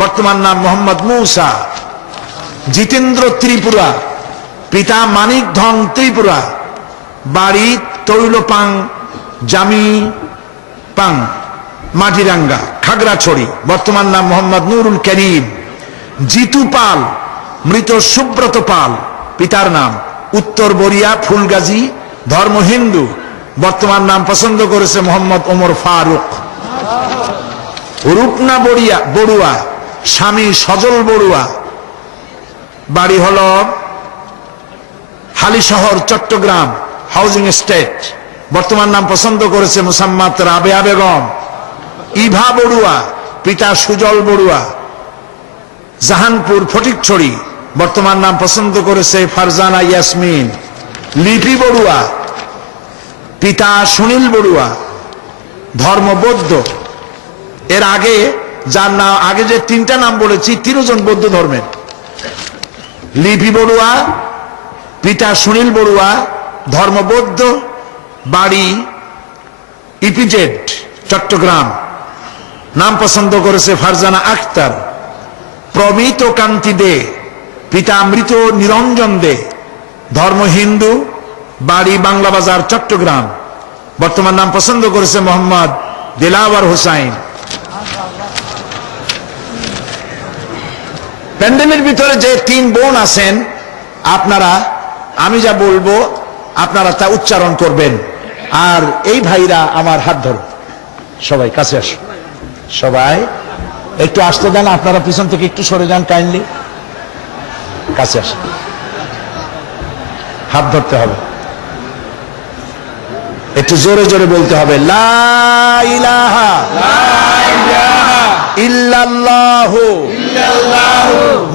বর্তমান নাম মোহাম্মদ মুসা। জিতেন্দ্র ত্রিপুরা, পিতা মানিক ধন ত্রিপুরা, বাড়ি তৈলপাং, জামি পাং, মাটিরাঙ্গা, খাগড়াছড়ি। বর্তমান নাম মোহাম্মদ নুরুল করিম। জিতু পাল, মৃত সুব্রত পাল, পিতার নাম উত্তর বরিয়া, ফুলগাজী, ধর্ম হিন্দু। বর্তমান নাম পছন্দ করেছে মোহাম্মদ ওমর ফারুক। রূপনা বড়ুয়া, স্বামী সজল বড়ুয়া, বাড়ি হল হালিশহর, চট্টগ্রাম, হাউজিং এস্টেট। বর্তমান নাম পছন্দ করেছে মুসাম্মাত রাবেয়া বেগম। ইভা বড়ুয়া, পিতা সুজল বড়ুয়া, জাহানপুর ফটিকছড়ি। বর্তমান নাম পছন্দ করেছে ফারজানা ইয়াসমিন। লিপি বড়ুয়া, পিতা সুনীল বড়ুয়া, ধর্ম বৌদ্ধ। এর আগে যার নাম, আগে যে 3টা নাম বলেছি 3 জন বৌদ্ধ ধর্মের। লিপি বড়ুয়া, পিতা সুনীল বড়ুয়া, ধর্ম বৌদ্ধ, বাড়ি ইপিজেড, চট্টগ্রাম। নাম পছন্দ করেছে ফারজানা আক্তার। প্রমিত কান্তি দে, পিতা মৃত নিরঞ্জন দে, ধর্ম হিন্দু, বাড়ি বাংলা বাজার, চট্টগ্রাম। বর্তমান নাম পছন্দ করেছে মোহাম্মদ দিলাওয়ার হোসাইন। প্যান্ডেলের ভিতরে যে 3 বোন আছেন, আপনারা আমি যা বলবো আপনারা তা উচ্চারণ করবেন। আর এই ভাইরা আমার হাত ধরো, সবাই কাছে আসো, সবাই একটু আসতে দেন। আপনারা পিছন থেকে একটু সরে যান, কাইন্ডলি কাছে আসেন, হাত ধরতে হবে, একটু জোরে জোরে বলতে হবে, লা ইলাহা ইল্লাল্লাহু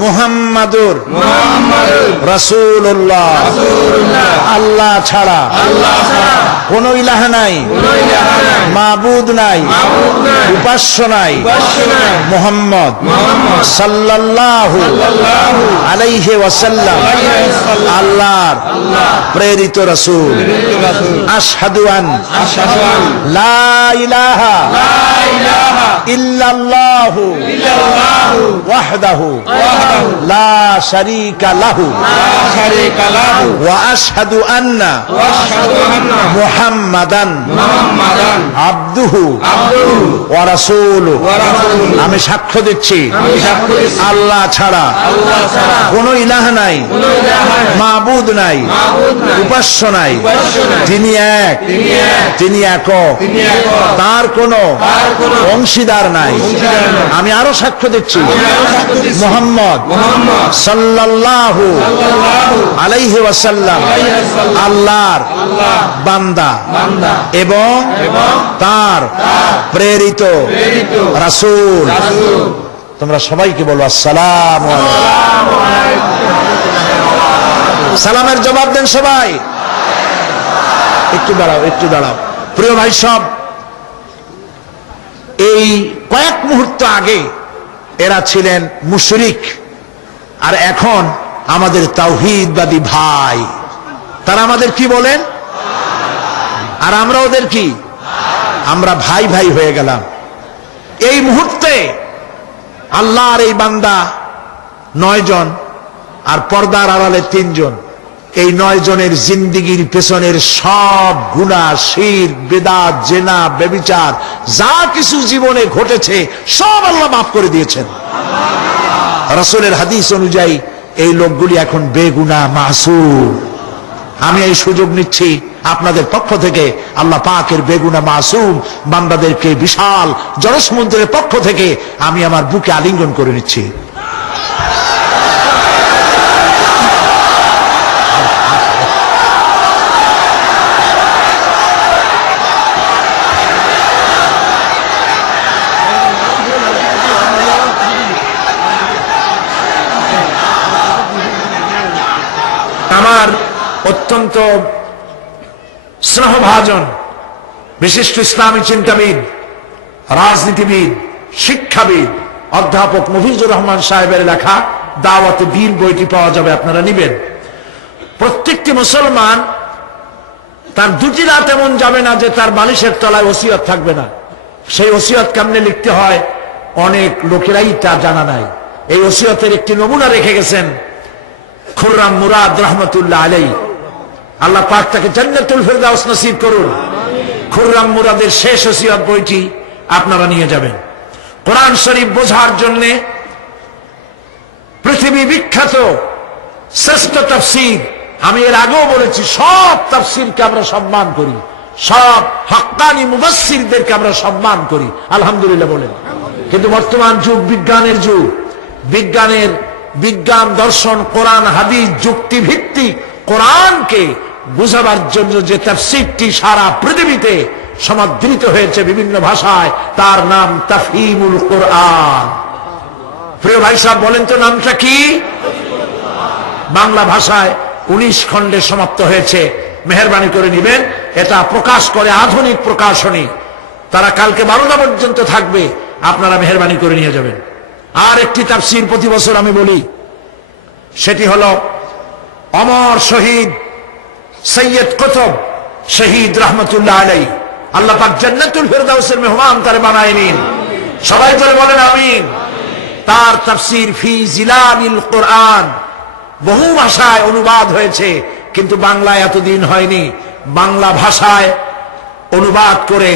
মুহাম্মাদুর রাসূলুল্লাহ। আল্লাহ ছাড়া কোন ইলাহ নাই, মাবুদ নাই, উপাস্য নাই, মুহাম্মদ সাল্লাল্লাহু আলাইহি ওয়াসাল্লাম আল্লাহর প্রেরিত রাসূল। আশহাদু আন লা ইলাহা ইল্লাল্লাহু ওয়াহদাহু লা শারীকা লাহু ওয়া আশহাদু আন্না মুহাম্মাদান আবদুহু ওয়া রাসূলুহু। আমি সাক্ষ্য দিচ্ছি আল্লাহ ছাড়া কোন ইলাহ নাই, মাবুদ নাই, উপাস্য নাই, তিনি এক, তিনি একক, তার কোনো অংশীদার নাই। আমি আরো সাক্ষ্য দিচ্ছি মুহাম্মদ সাল্লাল্লাহু আলাইহি ওয়াসাল্লাম আল্লাহর বান্দা এবং তার প্রেরিত রাসূল। তোমরা সবাইকে বলো আসসালামু আলাইকুম। সালামের জবাব দেন সবাই। একটু দাঁড়াও, একটু দাঁড়াও। প্রিয় ভাই সব, এই কয়েক মুহূর্ত আগে এরা ছিলেন মুশরিক, আর এখন আমাদের তাওহীদবাদী ভাই। তারা আমাদের কি বলেন, আর আমরা ওদের কি? আমরা ভাই ভাই হয়ে গেলাম। এই মুহূর্তে আল্লাহর এই বান্দা 9 জন আর পর্দার আড়ালে 3 জন, এই 9 জনের জিন্দিগির পেছনের সব গুনাহ, শিরক, বিদআত, জিনা, ব্যভিচার যা কিছু জীবনে ঘটেছে সব আল্লাহ মাফ করে দিয়েছেন। রাসূলের হাদিস অনুযায়ী এই লোকগুলি এখন বেগুনাহ, মাসুম। আমি এই সুযোগ নিচ্ছি আপনাদের পক্ষ থেকে আল্লাহ পাকের বেগুনাহ মাসুম বান্দাদেরকে বিশাল জনসমুদ্রের পক্ষ থেকে আমি আমার বুকে আলিঙ্গন করে নিচ্ছি। আমার অত্যন্ত স্নেহভাজন বিশিষ্ট ইসলামী চিন্তাবিদ, রাজনীতিবিদ, শিক্ষাবিদ অধ্যাপক মফিজুর রহমান সাহেবের লেখা দাওয়াতে দ্বীন বইটি পাওয়া যাবে, আপনারা নিবেন। প্রত্যেকটি মুসলমান তার 2টি রাত এমন যাবে না যে তার বালিশের তলায় ওসিয়ত থাকবে না। সেই ওসিয়ত কেমনে লিখতে হয় অনেক লোকেরাই তা জানা নাই। এই ওসিয়তের একটি নমুনা রেখে গেছেন খুররাম মুরাদ রহমতুল্লাহ আলাইহি। আল্লাহ পাক তাকে জান্নাতুল ফেরদাউস নসিব করুন। খুররাম মুরাদের শেষ ওসিয়ত বইটি আপনারা নিয়ে যাবেন। কোরআন শরীফ বোঝার জন্য পৃথিবী বিখ্যাত শ্রেষ্ঠ তাফসীর, আমি এর আগেও বলেছি, সব তাফসীরকে আমরা সম্মান করি, সব হাক্কানি মুফাসসিরদেরকে আমরা সম্মান করি, আলহামদুলিল্লাহ বলেন। কিন্তু বর্তমান যুগ বিজ্ঞানের যুগ, বিজ্ঞান দর্শন কোরআন হাদিস যুক্তি ভিত্তিক কোরআনকে বুঝাবার জন্য যে তাফসীরটি সারা পৃথিবীতে সমাদৃত হয়েছে বিভিন্ন ভাষায়, তার নাম তাফহিমুল কোরআন। প্রিয় ভাই সাহেব বলেন তো নামটা কি? বাংলা ভাষায় 19 খণ্ডে সমাপ্ত হয়েছে, মেহেরবানি করে নেবেন। এটা প্রকাশ করে আধুনিক প্রকাশনী, তারা কালকে 12টা পর্যন্ত থাকবে, আপনারা মেহেরবানি করে নিয়ে যাবেন। আর একটি তাফসীর প্রতি বছর আমি বলি, সেটি হলো অমর শহীদ সৈয়দ কুতুব শহীদ রহমতুল্লাহ আলাইহি। আল্লাহ পাক জান্নাতুল ফেরদাউসের মেহমান তারে বানায় নিন, সবাই ধরে বলেন আমিন। তার তাফসীর ফি জিলালিল কোরআন বহু ভাষায় অনুবাদ হয়েছে, কিন্তু বাংলায় এতদিন হয়নি। বাংলা ভাষায় অনুবাদ করে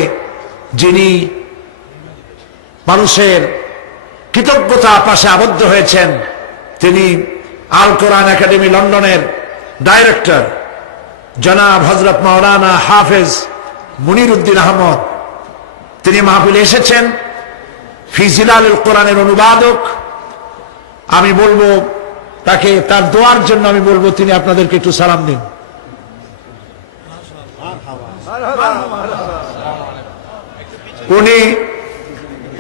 যিনি মানুষের কৃতজ্ঞতা পাশে আবদ্ধ হয়েছেন, তিনি আল কোরআন একাডেমি লন্ডনের ডাইরেক্টর জনাব হযরত মাওলানা হাফেজ মুনির উদ্দিন আহমদ। তিনি মাহফিলে এসেছেন, ফি জিলালিল কোরআনের অনুবাদক। আমি বলবো তাকে, তার দোয়ার জন্য আমি বলবো তিনি আপনাদেরকে একটু সালাম দিন। উনি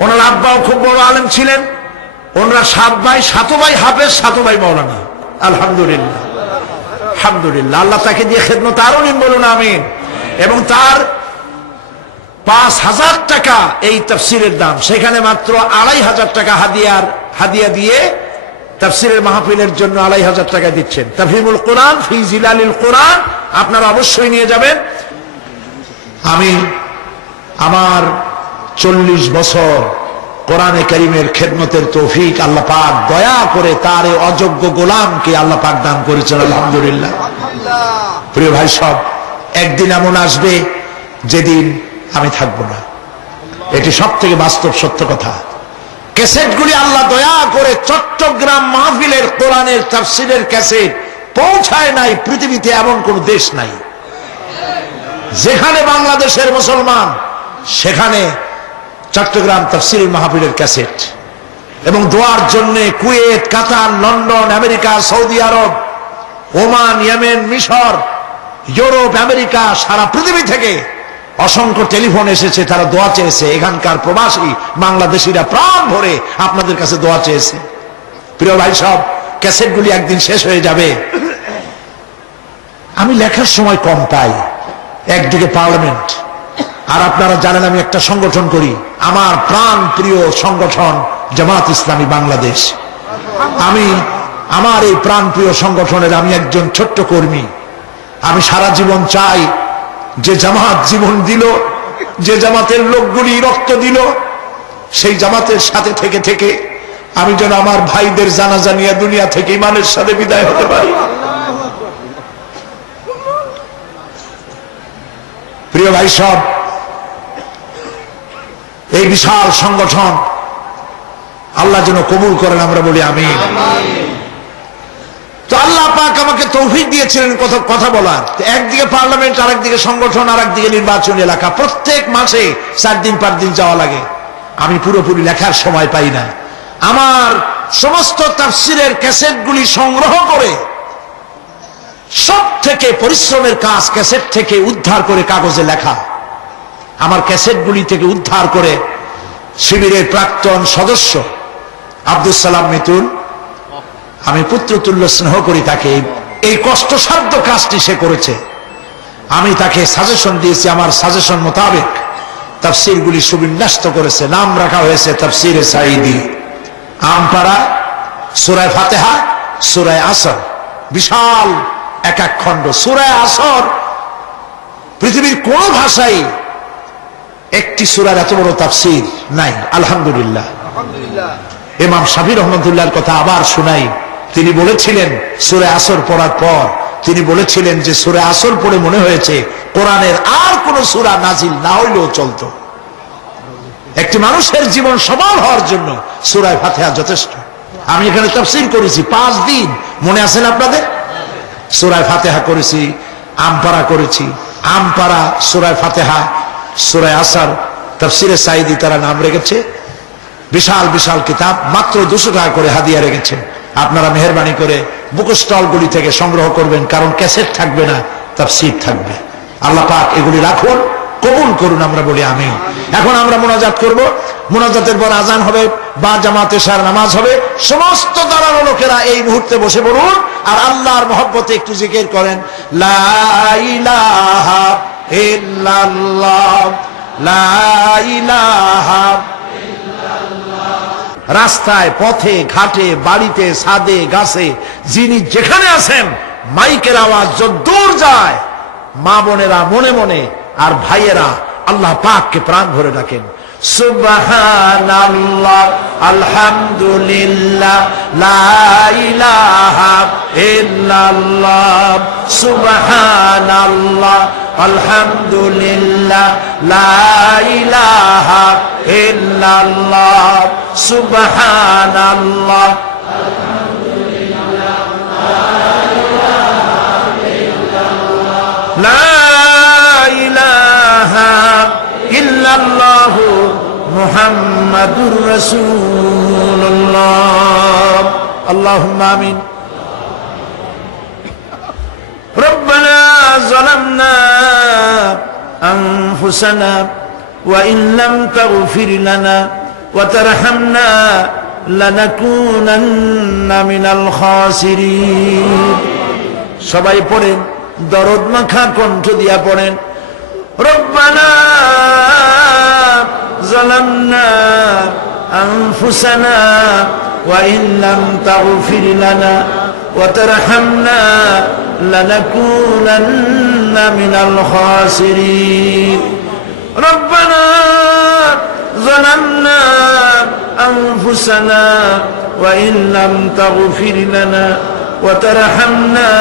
ওনার আব্বাও খুব বড় আলেম ছিলেন। ওনারা 7 ভাই, 7 ভাই হাফেজ, 7 ভাই মাওলানা। আলহামদুলিল্লাহ, আলহামদুলিল্লাহ। আল্লাহ তাকে দিয়ে খেদমত আরো নিন, বলুন আমিন। এবং তার 5,000 টাকা এই তাফসিরের দাম, সেখানে মাত্র 2,500 টাকা হাদিয়া দিয়ে তাফসিরের মাহফিলের জন্য 2,500 টাকা দিচ্ছেন। তাফহিমুল কোরআন ফি জিলালিল কোরআন আপনারা অবশ্যই নিয়ে যাবেন। আমি আমার 40 বছর কোরআনে কারীমের খেদমতের তৌফিক আল্লাহ পাক দয়া করে তার এই অযোগ্য গোলামকে আল্লাহ পাক দান করেছেন, আলহামদুলিল্লাহ। প্রিয় ভাই সব, একদিন এমন আসবে যেদিন আমি থাকবো না, এটি সব থেকে বাস্তব সত্য কথা। ক্যাসেটগুলি আল্লাহ দয়া করে চট্টগ্রাম মাহফিলের কোরআনের তাফসীরের ক্যাসেট পৌঁছায় নাই, পৃথিবীতে এমন কোন দেশ নাই। যেখানে বাংলাদেশের মুসলমান সেখানে চট্টগ্রাম তাফসীরের মাহফিলের ক্যাসেট। এবং দোয়ার জন্য কুয়েত, কাতার, লন্ডন, আমেরিকা, সৌদি আরব, ওমান, ইয়েমেন, মিশর, ইউরোপ, আমেরিকা, সারা পৃথিবী থেকে অসংখ্য টেলিফোন এসেছে, তারা দোয়া চেয়েছে। এখানকার প্রবাসী বাংলাদেশিরা প্রাণ ভরে আপনাদের কাছে দোয়া চেয়েছে। প্রিয় ভাই সব, ক্যাসেটগুলি একদিন শেষ হয়ে যাবে। আমি লেখার সময় কম পাই, একদিকে পার্লামেন্ট, আর আপনারা জানেন আমি একটা সংগঠন করি, আমার প্রাণ প্রিয় সংগঠন জামাত ইসলামী বাংলাদেশ। আমার এই প্রাণ প্রিয় সংগঠনের আমি একজন ছোট্ট কর্মী। আমি সারা জীবন চাই যে জামাত জীবন দিল, যে জামাতের লোকগুলি রক্ত দিল, সেই জামাতের সাথে থেকে থেকে আমি যেন আমার ভাইদের জানাজা নিয়ে দুনিয়া থেকে ইমানের সাথে বিদায় হতে পারি। প্রিয় ভাই সব, এই বিশাল সংগঠন আল্লাহ যেন কবুল করেন, আমরা বলি আমিন। তো আল্লাহ পাক আমাকে তৌফিক দিয়েছিলেন কথা বলার। একদিকে পার্লামেন্ট, আরেকদিকে সংগঠন, আরেকদিকে নির্বাচনী এলাকা। প্রত্যেক মাসে 4 দিন 5 দিন যাওয়া লাগে। আমি পুরোপুরি লেখার সময় পাই না। আমার সমস্ত তাফসীরের ক্যাসেটগুলি সংগ্রহ করে, সব থেকে পরিশ্রমের কাজ ক্যাসেট থেকে উদ্ধার করে কাগজে লেখা। আমার ক্যাসেটগুলি থেকে উদ্ধার করে শিবিরের প্রাক্তন সদস্য আব্দুল সালাম মিতুল, আমি পুত্রতুল্য স্নেহ করি তাকে, এই কষ্টসাধ্য কাজটি সে করেছে। আমি তাকে সাজেশন দিয়েছি, আমার সাজেশন মোতাবেক তাফসীরগুলি সুবিন্যস্ত করেছে। নাম রাখা হয়েছে তাফসীরে সাঈদী। আমপাড়া, সূরা ফাতিহা, সূরা আসর, বিশাল এক খণ্ড। সূরা আসর পৃথিবীর কোন ভাষায় একটি সূরার এত বড় তাফসীর নাই, আলহামদুলিল্লাহ। ইমাম শাফি রহমাতুল্লাহর কথা আবার শুনাই। তিনি বলেছিলেন সূরা আসর পড়ার পর, তিনি বলেছিলেন যে সূরা আসর পড়ে মনে হয়েছে কোরআনের আর কোন সূরা নাজিল না হইলেও চলতো। একটি মানুষের জীবন সফল হওয়ার জন্য সূরা ফাতিহা যথেষ্ট। আমি এখানে তাফসীর করেছি 5 দিন, মনে আছেন আপনাদের? সূরা ফাতিহা করেছি, আমপাড়া করেছি। আমপাড়া, সূরা ফাতিহা, সূরা আসর, তাফসীরে সাঈদী তারা নাম রেখেছে। বিশাল বিশাল কিতাব, মাত্র 200 টাকা করে হাদিয়া রেখেছেন। আপনারা মেহেরবানি করে বুক স্টলগুলি থেকে সংগ্রহ করবেন, কারণ ক্যাসেট থাকবে না, তাফসীর থাকবে। আল্লাহ পাক এগুলি রাখুন, কবুল করুন, আমরা বলি আমিন। এখন আমরা মুনাজাত করব। মুনাজাতের পর আজান হবে বা জামাতে শার নামাজ হবে। সমস্ত দাঁড়ানো লোকেরা এই মুহূর্তে বসে পড়ুন আর আল্লাহর মহব্বতে একটু জিকির করেন, লা ইলাহা ইল্লাল্লাহ, লা ইলাহা। রাস্তায়, পথে, ঘাটে, বাড়িতে, ছাদে, গাছে, যিনি যেখানে আছেন, মাইকের আওয়াজ যদ্দূর যায়, মা বোনেরা মনে মনে আর ভাইয়েরা আল্লাহ পাককে প্রাণ ভরে ডাকেন, সুবহানাল্লাহ, আলহামদুলিল্লাহ, লা ইলাহা ইল্লাল্লাহ, সুবহানাল্লাহ, আলহামদুলিল্লাহ, লা ইলাহা ইল্লাল্লাহ, সুবহানাল্লাহ, লা ইলাহা ইল্লাল্লাহ, মুহাম্মাদুর রাসূলুল্লাহ। আল্লাহুম্মা আমিন। ربنا ظلمنا أنفسنا وإن لم تغفر لنا وترحمنا لنكونن من الخاسرين সবাই পড়েন দরদ মাখা কণ্ঠ দিয়া পড়েন ربنا ظلمنا أنفسنا وإن لم تغفر لنا وترحمنا لنكونن من الخاسرين ربنا ظلمنا أنفسنا وإن لم تغفر لنا وترحمنا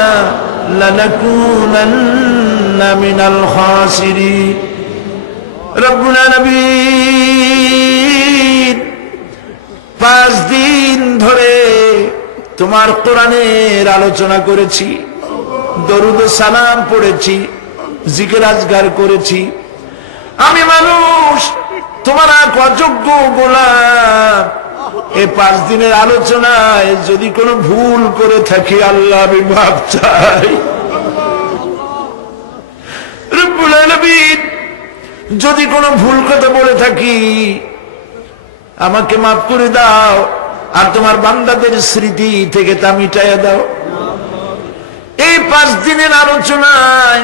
لنكونن من الخاسرين رب العالمين 5 দিন ধরে তোমার কোরআনের আলোচনা করেছি, দরুদ ও সালাম পড়েছি, জিকির আজগার করেছি। আমি মানুষ, তোমার এক অযোগ্য গোলাম। এই 5 দিনের আলোচনায় যদি কোনো ভুল করে থাকি আল্লাহ আমি মাফ চাই। রব্বুল আলামিন, যদি কোনো ভুল কথা বলে থাকি আমাকে মাফ করে দাও, আর তোমার বান্দাদের স্মৃতি থেকে তা মিটাইয়া দাও। এই 5 দিনের আলোচনায়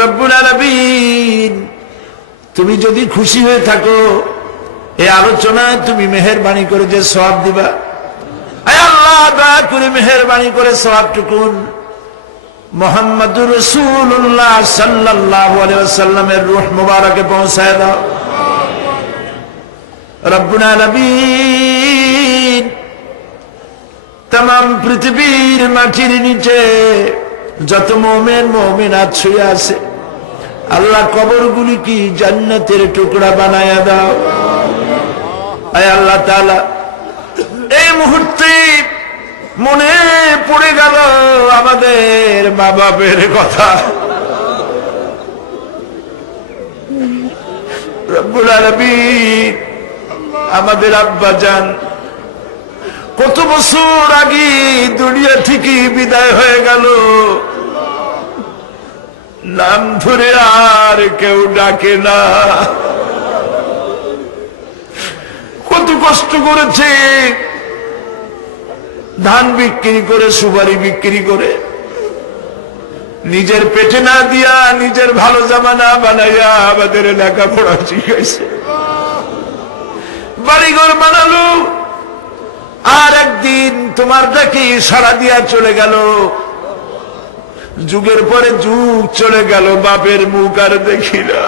রব্বুল আলামিন, তুমি যদি খুশি হয়ে থাকো এই আলোচনায় তুমি মেহেরবানি করে যে সওয়াব দিবা, আয় আল্লাহ দয়া করে মেহেরবানি করে সওয়াবটুকুন মুহাম্মদুর রাসূলুল্লাহ সাল্লাল্লাহু আলাইহি ওয়াসাল্লামের রূহ মুবারকে পৌঁছায় দাও। রব্বুল আলামিন, तमाम পৃথিবীর মাটির নিচে যত মুমিন মুমিনাত শুয়ে আছে আল্লাহ কবরগুলি কি জান্নাতের টুকরা বানায়া দাও। আয় আল্লাহ তাআলা, এই মুহূর্তে মনে পড়ে গেল আমাদের মা বাপের কথা। রব্বুল আলামিন, আমাদের আব্বা জান কত বছর আগে দুনিয়া থেকে বিদায় হয়ে গেল, নাম ধরে আর কেউ ডাকে না। কত কষ্ট করেছে, ধান বিক্রি করে, সুপারি বিক্রি করে, নিজের পেটে না দিয়া নিজের ভালো জামা না বানাইয়া আমাদের লেখাপড়া শিখাইছে, বাড়িঘর বানালো। আর একদিন তোমার ডাকে সাড়া দিয়া চলে গেল। যুগের পরে যুগ চলে গেল, বাপের মুখ আর দেখি না।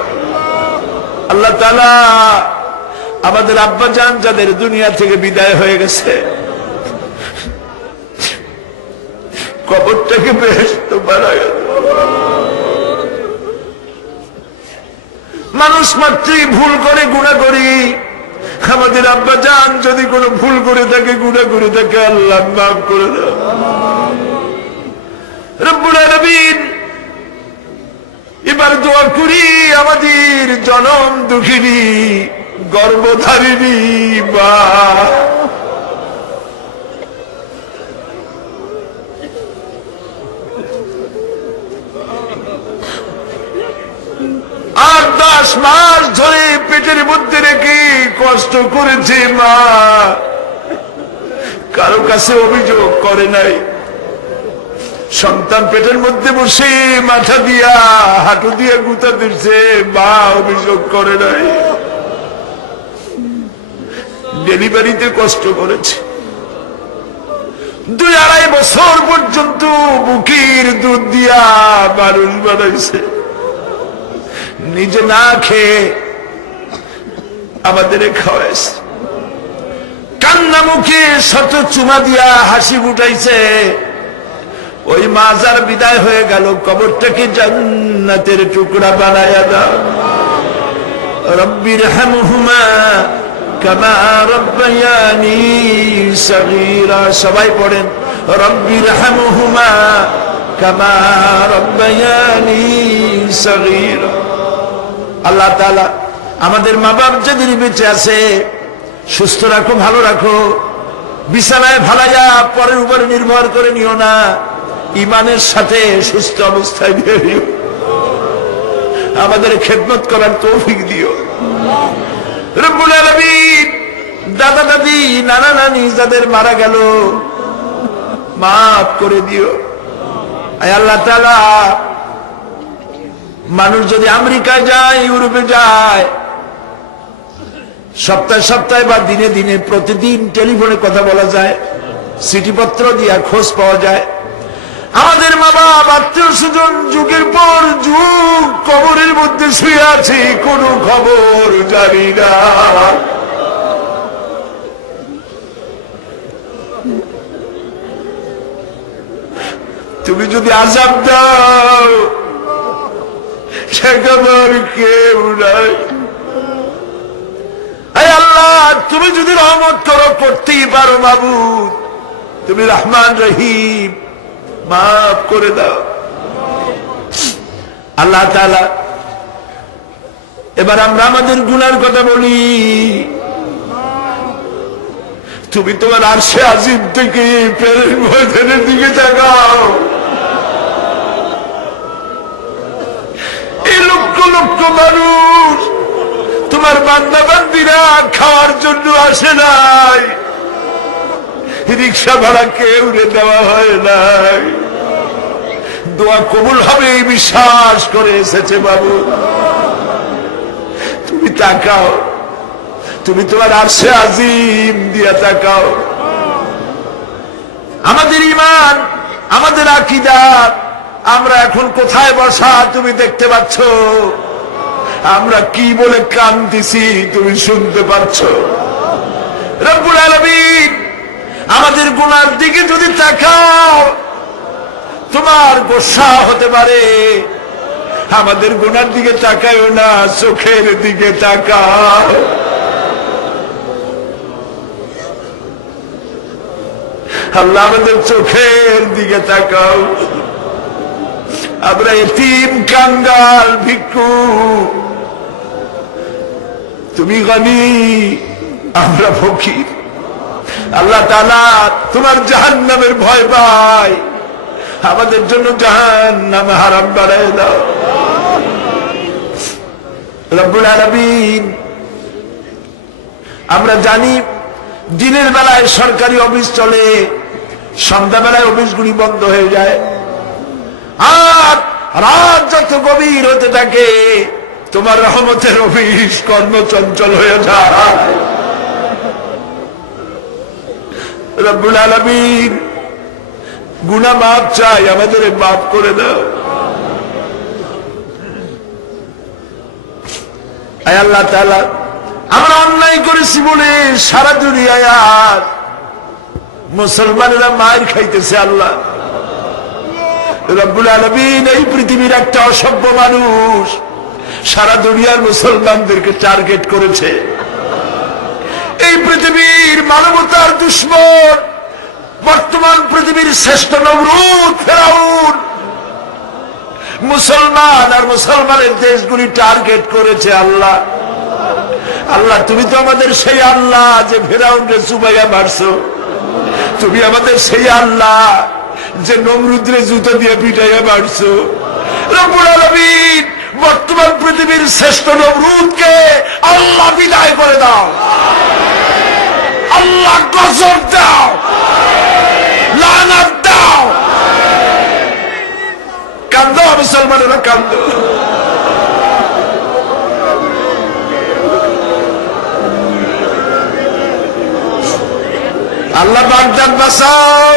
আল্লাহ তাআলা, আমাদের আব্বা জান যাদের দুনিয়া থেকে বিদায় হয়ে গেছে, কবরটাকে বেহেশত বানায় দাও। মানুষ মাত্রই ভুল করে, গুনাহ করি। আমাদের আব্বা জান যদি কোনো ভুল করে থাকে, গুনাহ করে থাকে, আল্লাহ মাফ করে দাও। রব্বুল আলামিন, এবার দোয়া করি আমাদের জনম দুঃখিনী গর্ভধারিণী মা, আর 10 মাস ধরে পেটের মধ্যে রেখে কষ্ট করেছে মা, কারো কাছে অভিযোগ করে নাই। সন্তান পেটের মধ্যে বসে মাথা দিয়া হাঁটু দিয়া গুতা দিচ্ছে, মা অভিযোগ করে নাই। ডেলিভারিতে কষ্ট করেছে, 2-2.5 বছর পর্যন্ত বুকের দুধ দিয়া মানুষ বানাইছে, নিজে না খেয়ে আমাদের খাওয়াইছে। কান্না মুখে শত চুমা দিয়া হাসি ফুটাইছে। ওই মা যার বিদায় হয়ে গেল, কবরটাকে জান্নাতের টুকরা বানায়া দাও। রব্বির হামহুমা কামা রব্বায়ানি সগীরা। সবাই পড়েন, রব্বির হামহুমা কামা রব্বায়ানি সগীরা। আল্লাহ তাআলা, আমাদের মা বাপ যাদের বেঁচে আছে সুস্থ রাখো, ভালো রাখো। বিছানায় ভালাইয়া পরের উপরে নির্ভর করে নিও না, ইমানের সাথে সুস্থ অবস্থায় দিও। আমাদের খেদমত করার তৌফিক দিও রব্বুল আলামিন। দাদা দাদি নানা নানি যাদের মারা গেল মাফ করে দিও। আয় আল্লাহ তাআলা, মানুষ যদি আমেরিকায় যায়, ইউরোপে যায়, সপ্তাহে সপ্তাহে বা দিনে দিনে প্রতিদিন টেলিফোনে কথা বলা যায়, চিঠিপত্র দিয়া খোঁজ পাওয়া যায়। আমাদের মা বাবা আত্মীয় স্বজন যুগের পর যুগ কবরের মধ্যে শুয়ে আছে, কোনো খবর জানি না। তুমি যদি আযাব দাও, সে খবর কেউ নাই। আয় আল্লাহ, তুমি যদি রহমত করো, করতেই পারো মাবুদ, তুমি রহমান রহিম, মাফ করে দাও। আল্লাহ তাআলা, এবার আমরা আমাদের গুনার কথা বলি। তুমি তোমার আরশে আজিম থেকে পেরের ময়দানের দিকে তাকাও। এই লক্ষ লক্ষ মানুষ তোমার বান্দা বান্দিরা খাওয়ার জন্য আসে নাই, রিক্সা ভাড়া কেউ দেওয়া হয় নাই, দোয়া কবুল হবে এই বিশ্বাস করে এসেছে। বাবু তুমি তাকাও, তুমি তোমার আরশে আজিম দিয়া তাকাও। আমাদের ঈমান, আমাদের আকীদা, আমরা এখন কোথায় বসা তুমি দেখতে পাচ্ছ, আমরা কি বলে কাঁদতেছি তুমি শুনতে পাচ্ছ। রব্বুল আলামিন, আমাদের গুনার দিকে যদি তাকাও তোমার গোসা হতে পারে। আমাদের গুনার দিকে তাকাও না, চোখের দিকে তাকাও। আল্লাহ, আমাদের চোখের দিকে তাকাও। আমরা এতিম, কাঙ্গাল, ভিক্ষু, তুমি গনি, আমরা ফকির। আল্লাহ তাআলা, তোমার জাহান্নামের ভয় পাই, আমাদের জন্য জাহান্নাম হারাম বানায় দাও। রব্বুল আলামিন, আমরা জানি দিনের বেলায় সরকারি অফিস চলে, সন্ধ্যাবেলায় অফিসগুলি বন্ধ হয়ে যায়, আর রাত যত গভীর হতে থাকে তোমার রহমতের অফিস কর্মচঞ্চল হয়ে যায়। রব্বুল আলামিন, গুনাহ মাফ চাই, আমাদের মাফ করে দাও। আয় আল্লাহ তাআলা, আমরা অন্যায় করেছি বলে সারা দুনিয়ায় আজ মুসলমানেরা মার খাইতেছে। আল্লাহ রব্বুল আলামিন, এই পৃথিবীর একটা অসভ্য মানুষ সারা দুনিয়ার মুসলমানদেরকে টার্গেট করেছে। এই পৃথিবীর মানবতার দুশমন, বর্তমান পৃথিবীর শ্রেষ্ঠ নমরুদ ফেরাউন মুসলমান আর মুসলমানের দেশগুলি টার্গেট করেছে। আল্লাহ, আল্লাহ, তুমি তো আমাদের সেই আল্লাহ যে ফেরাউনকে চুবাইয়া মারছো। তুমি আমাদের সেই আল্লাহ যে নমরুদরে জুতো দিয়ে পিটাইয়া মারছো। রব্বুল আলামিন, বর্তমান পৃথিবীর শ্রেষ্ঠ নমরুদকে আল্লাহ বিদায় করে দাও। আল্লাহ গজব দাও, লানাত দাও। কান্দো মুসলমানেরা, কান্দো। আল্লাহ বাগদাদ বাঁচাও,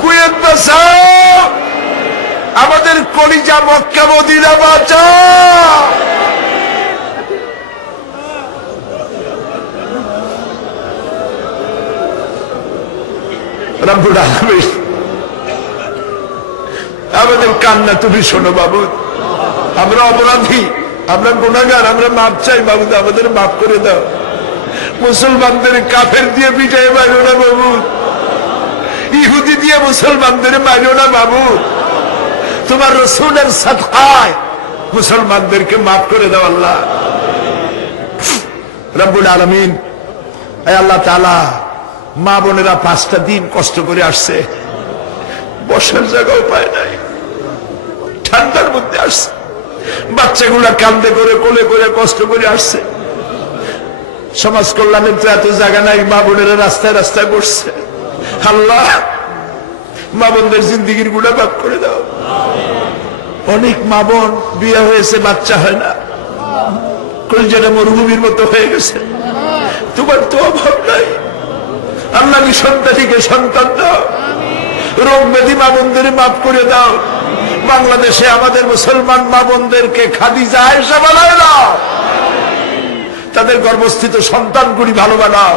কুয়েত বাঁচাও, আমাদের কলিজা মক্কা মদিনা বাঁচাও। রব্বুল আলামিন, আমাদের কান্না তুমি শোনো বাবু। আমরা অপরাধী, আমরা গুনাহগার, আমরা মাপ চাই বাবু, আমাদের মাফ করে দাও। মুসলমানদের কাফের দিয়ে পিটাই মারো না বাবু, ইহুদি দিয়ে মুসলমানদের মারো না বাবু। তোমার রাসূলের সাদকায় মুসলমানদেরকে মাফ করে দাও আল্লাহ। রব্বুল আলামিন, আয় আল্লাহ তাআলা, মা বোনেরা 5টা দিন কষ্ট করে আসছে, বসার জায়গাও পায় নাই, ঠান্ডার মধ্যে আসছে, বাচ্চাগুলা কান্দে করে কোলে করে কষ্ট করে আসছে। সমাজ কল্যাণের তো এত জায়গা নাই, মা বোনেরা রাস্তায় রাস্তায় বসছে। আল্লাহ মা বোনদের জিন্দিগির গুণা মাফ করে দাও। অনেক মা বোন বিয়ে হয়েছে, বাচ্চা হয় না, কলজাটা মরুভূমির মতো হয়ে গেছে। তোমার তো অভাব নাই আল্লাহ, সন্তানীকে সন্তান দাও, রোগ ব্যাধি মা বোনদের মাফ করে দাও। বাংলাদেশে আমাদের মুসলমান মা বোনদেরকে খাদিজা আয়েশা বানায় দাও, তাদের গর্ভস্থিত সন্তানগুলি ভালো বানাও।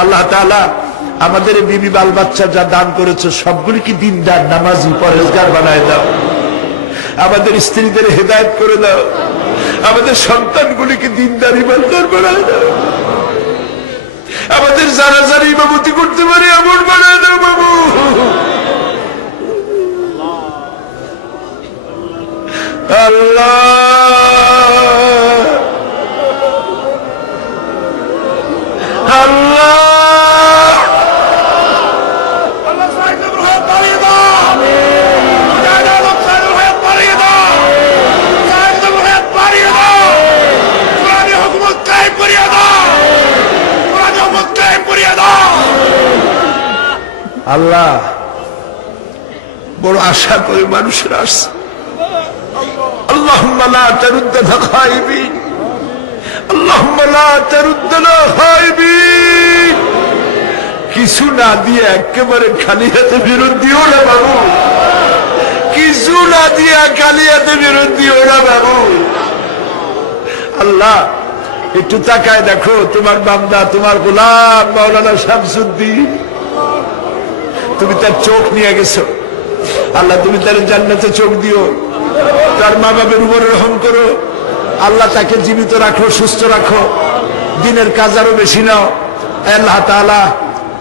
আল্লাহ তাআলা আমাদের বিবি বাল বাচ্চা যা দান করেছে সবগুলিকে দিনদার, নামাজি, পরেজগার বানায় দাও। আমাদের স্ত্রীদের হেদায়েত করে দাও, আমাদের সন্তানগুলিকে দিনদার, ইমানদার বানায় দাও। আমাদের যারা যারা ইমামতি করতে পারে এমন বানায় দাও বাবু। আল্লাহ আল্লাহ আল্লাহ বড় আশা করে মানুষের আসছে। আল্লাহুম্মা লা তারুদ্দানা খায়বিন, আল্লাহুম্মা লা তারুদ্দানা খায়বিন। কিছু না দিয়ে একেবারে খালি হাতে ফেরত দিও না বাবু, কিছু না দিয়ে খালি হাতে ফেরত দিও না বাবু। আল্লাহ একটু তাকায় দেখো, তোমার বান্দা, তোমার গোলাম মাওলানা শামসুদ্দিন, তুমি তার চোখ নিয়ে গেছো। আল্লাহ তুমি তার জান্নাতে চোখ দিও, তার মা বাবার উপর রহম করো। আল্লাহ তাকে জীবিত রাখো, সুস্থ রাখো, দিনের কাজ আরো বেশি নাও। আল্লাহ তাআলা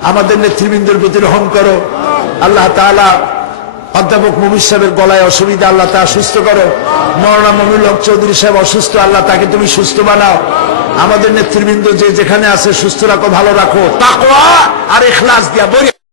আমাদের নেতৃবৃন্দের প্রতি রহম করো। আল্লাহ তাআলা অধ্যাপক মুমির সাহেবের গলায় অসুবিধা, আল্লাহ তা সুস্থ করো। মৌলানা মমিনুল হক চৌধুরী সাহেব অসুস্থ, আল্লাহ তাকে তুমি সুস্থ বানাও। আমাদের নেতৃবৃন্দ যে যেখানে আছে সুস্থ রাখো, ভালো রাখো, তাকওয়া আর ইখলাস দিয়া বলি।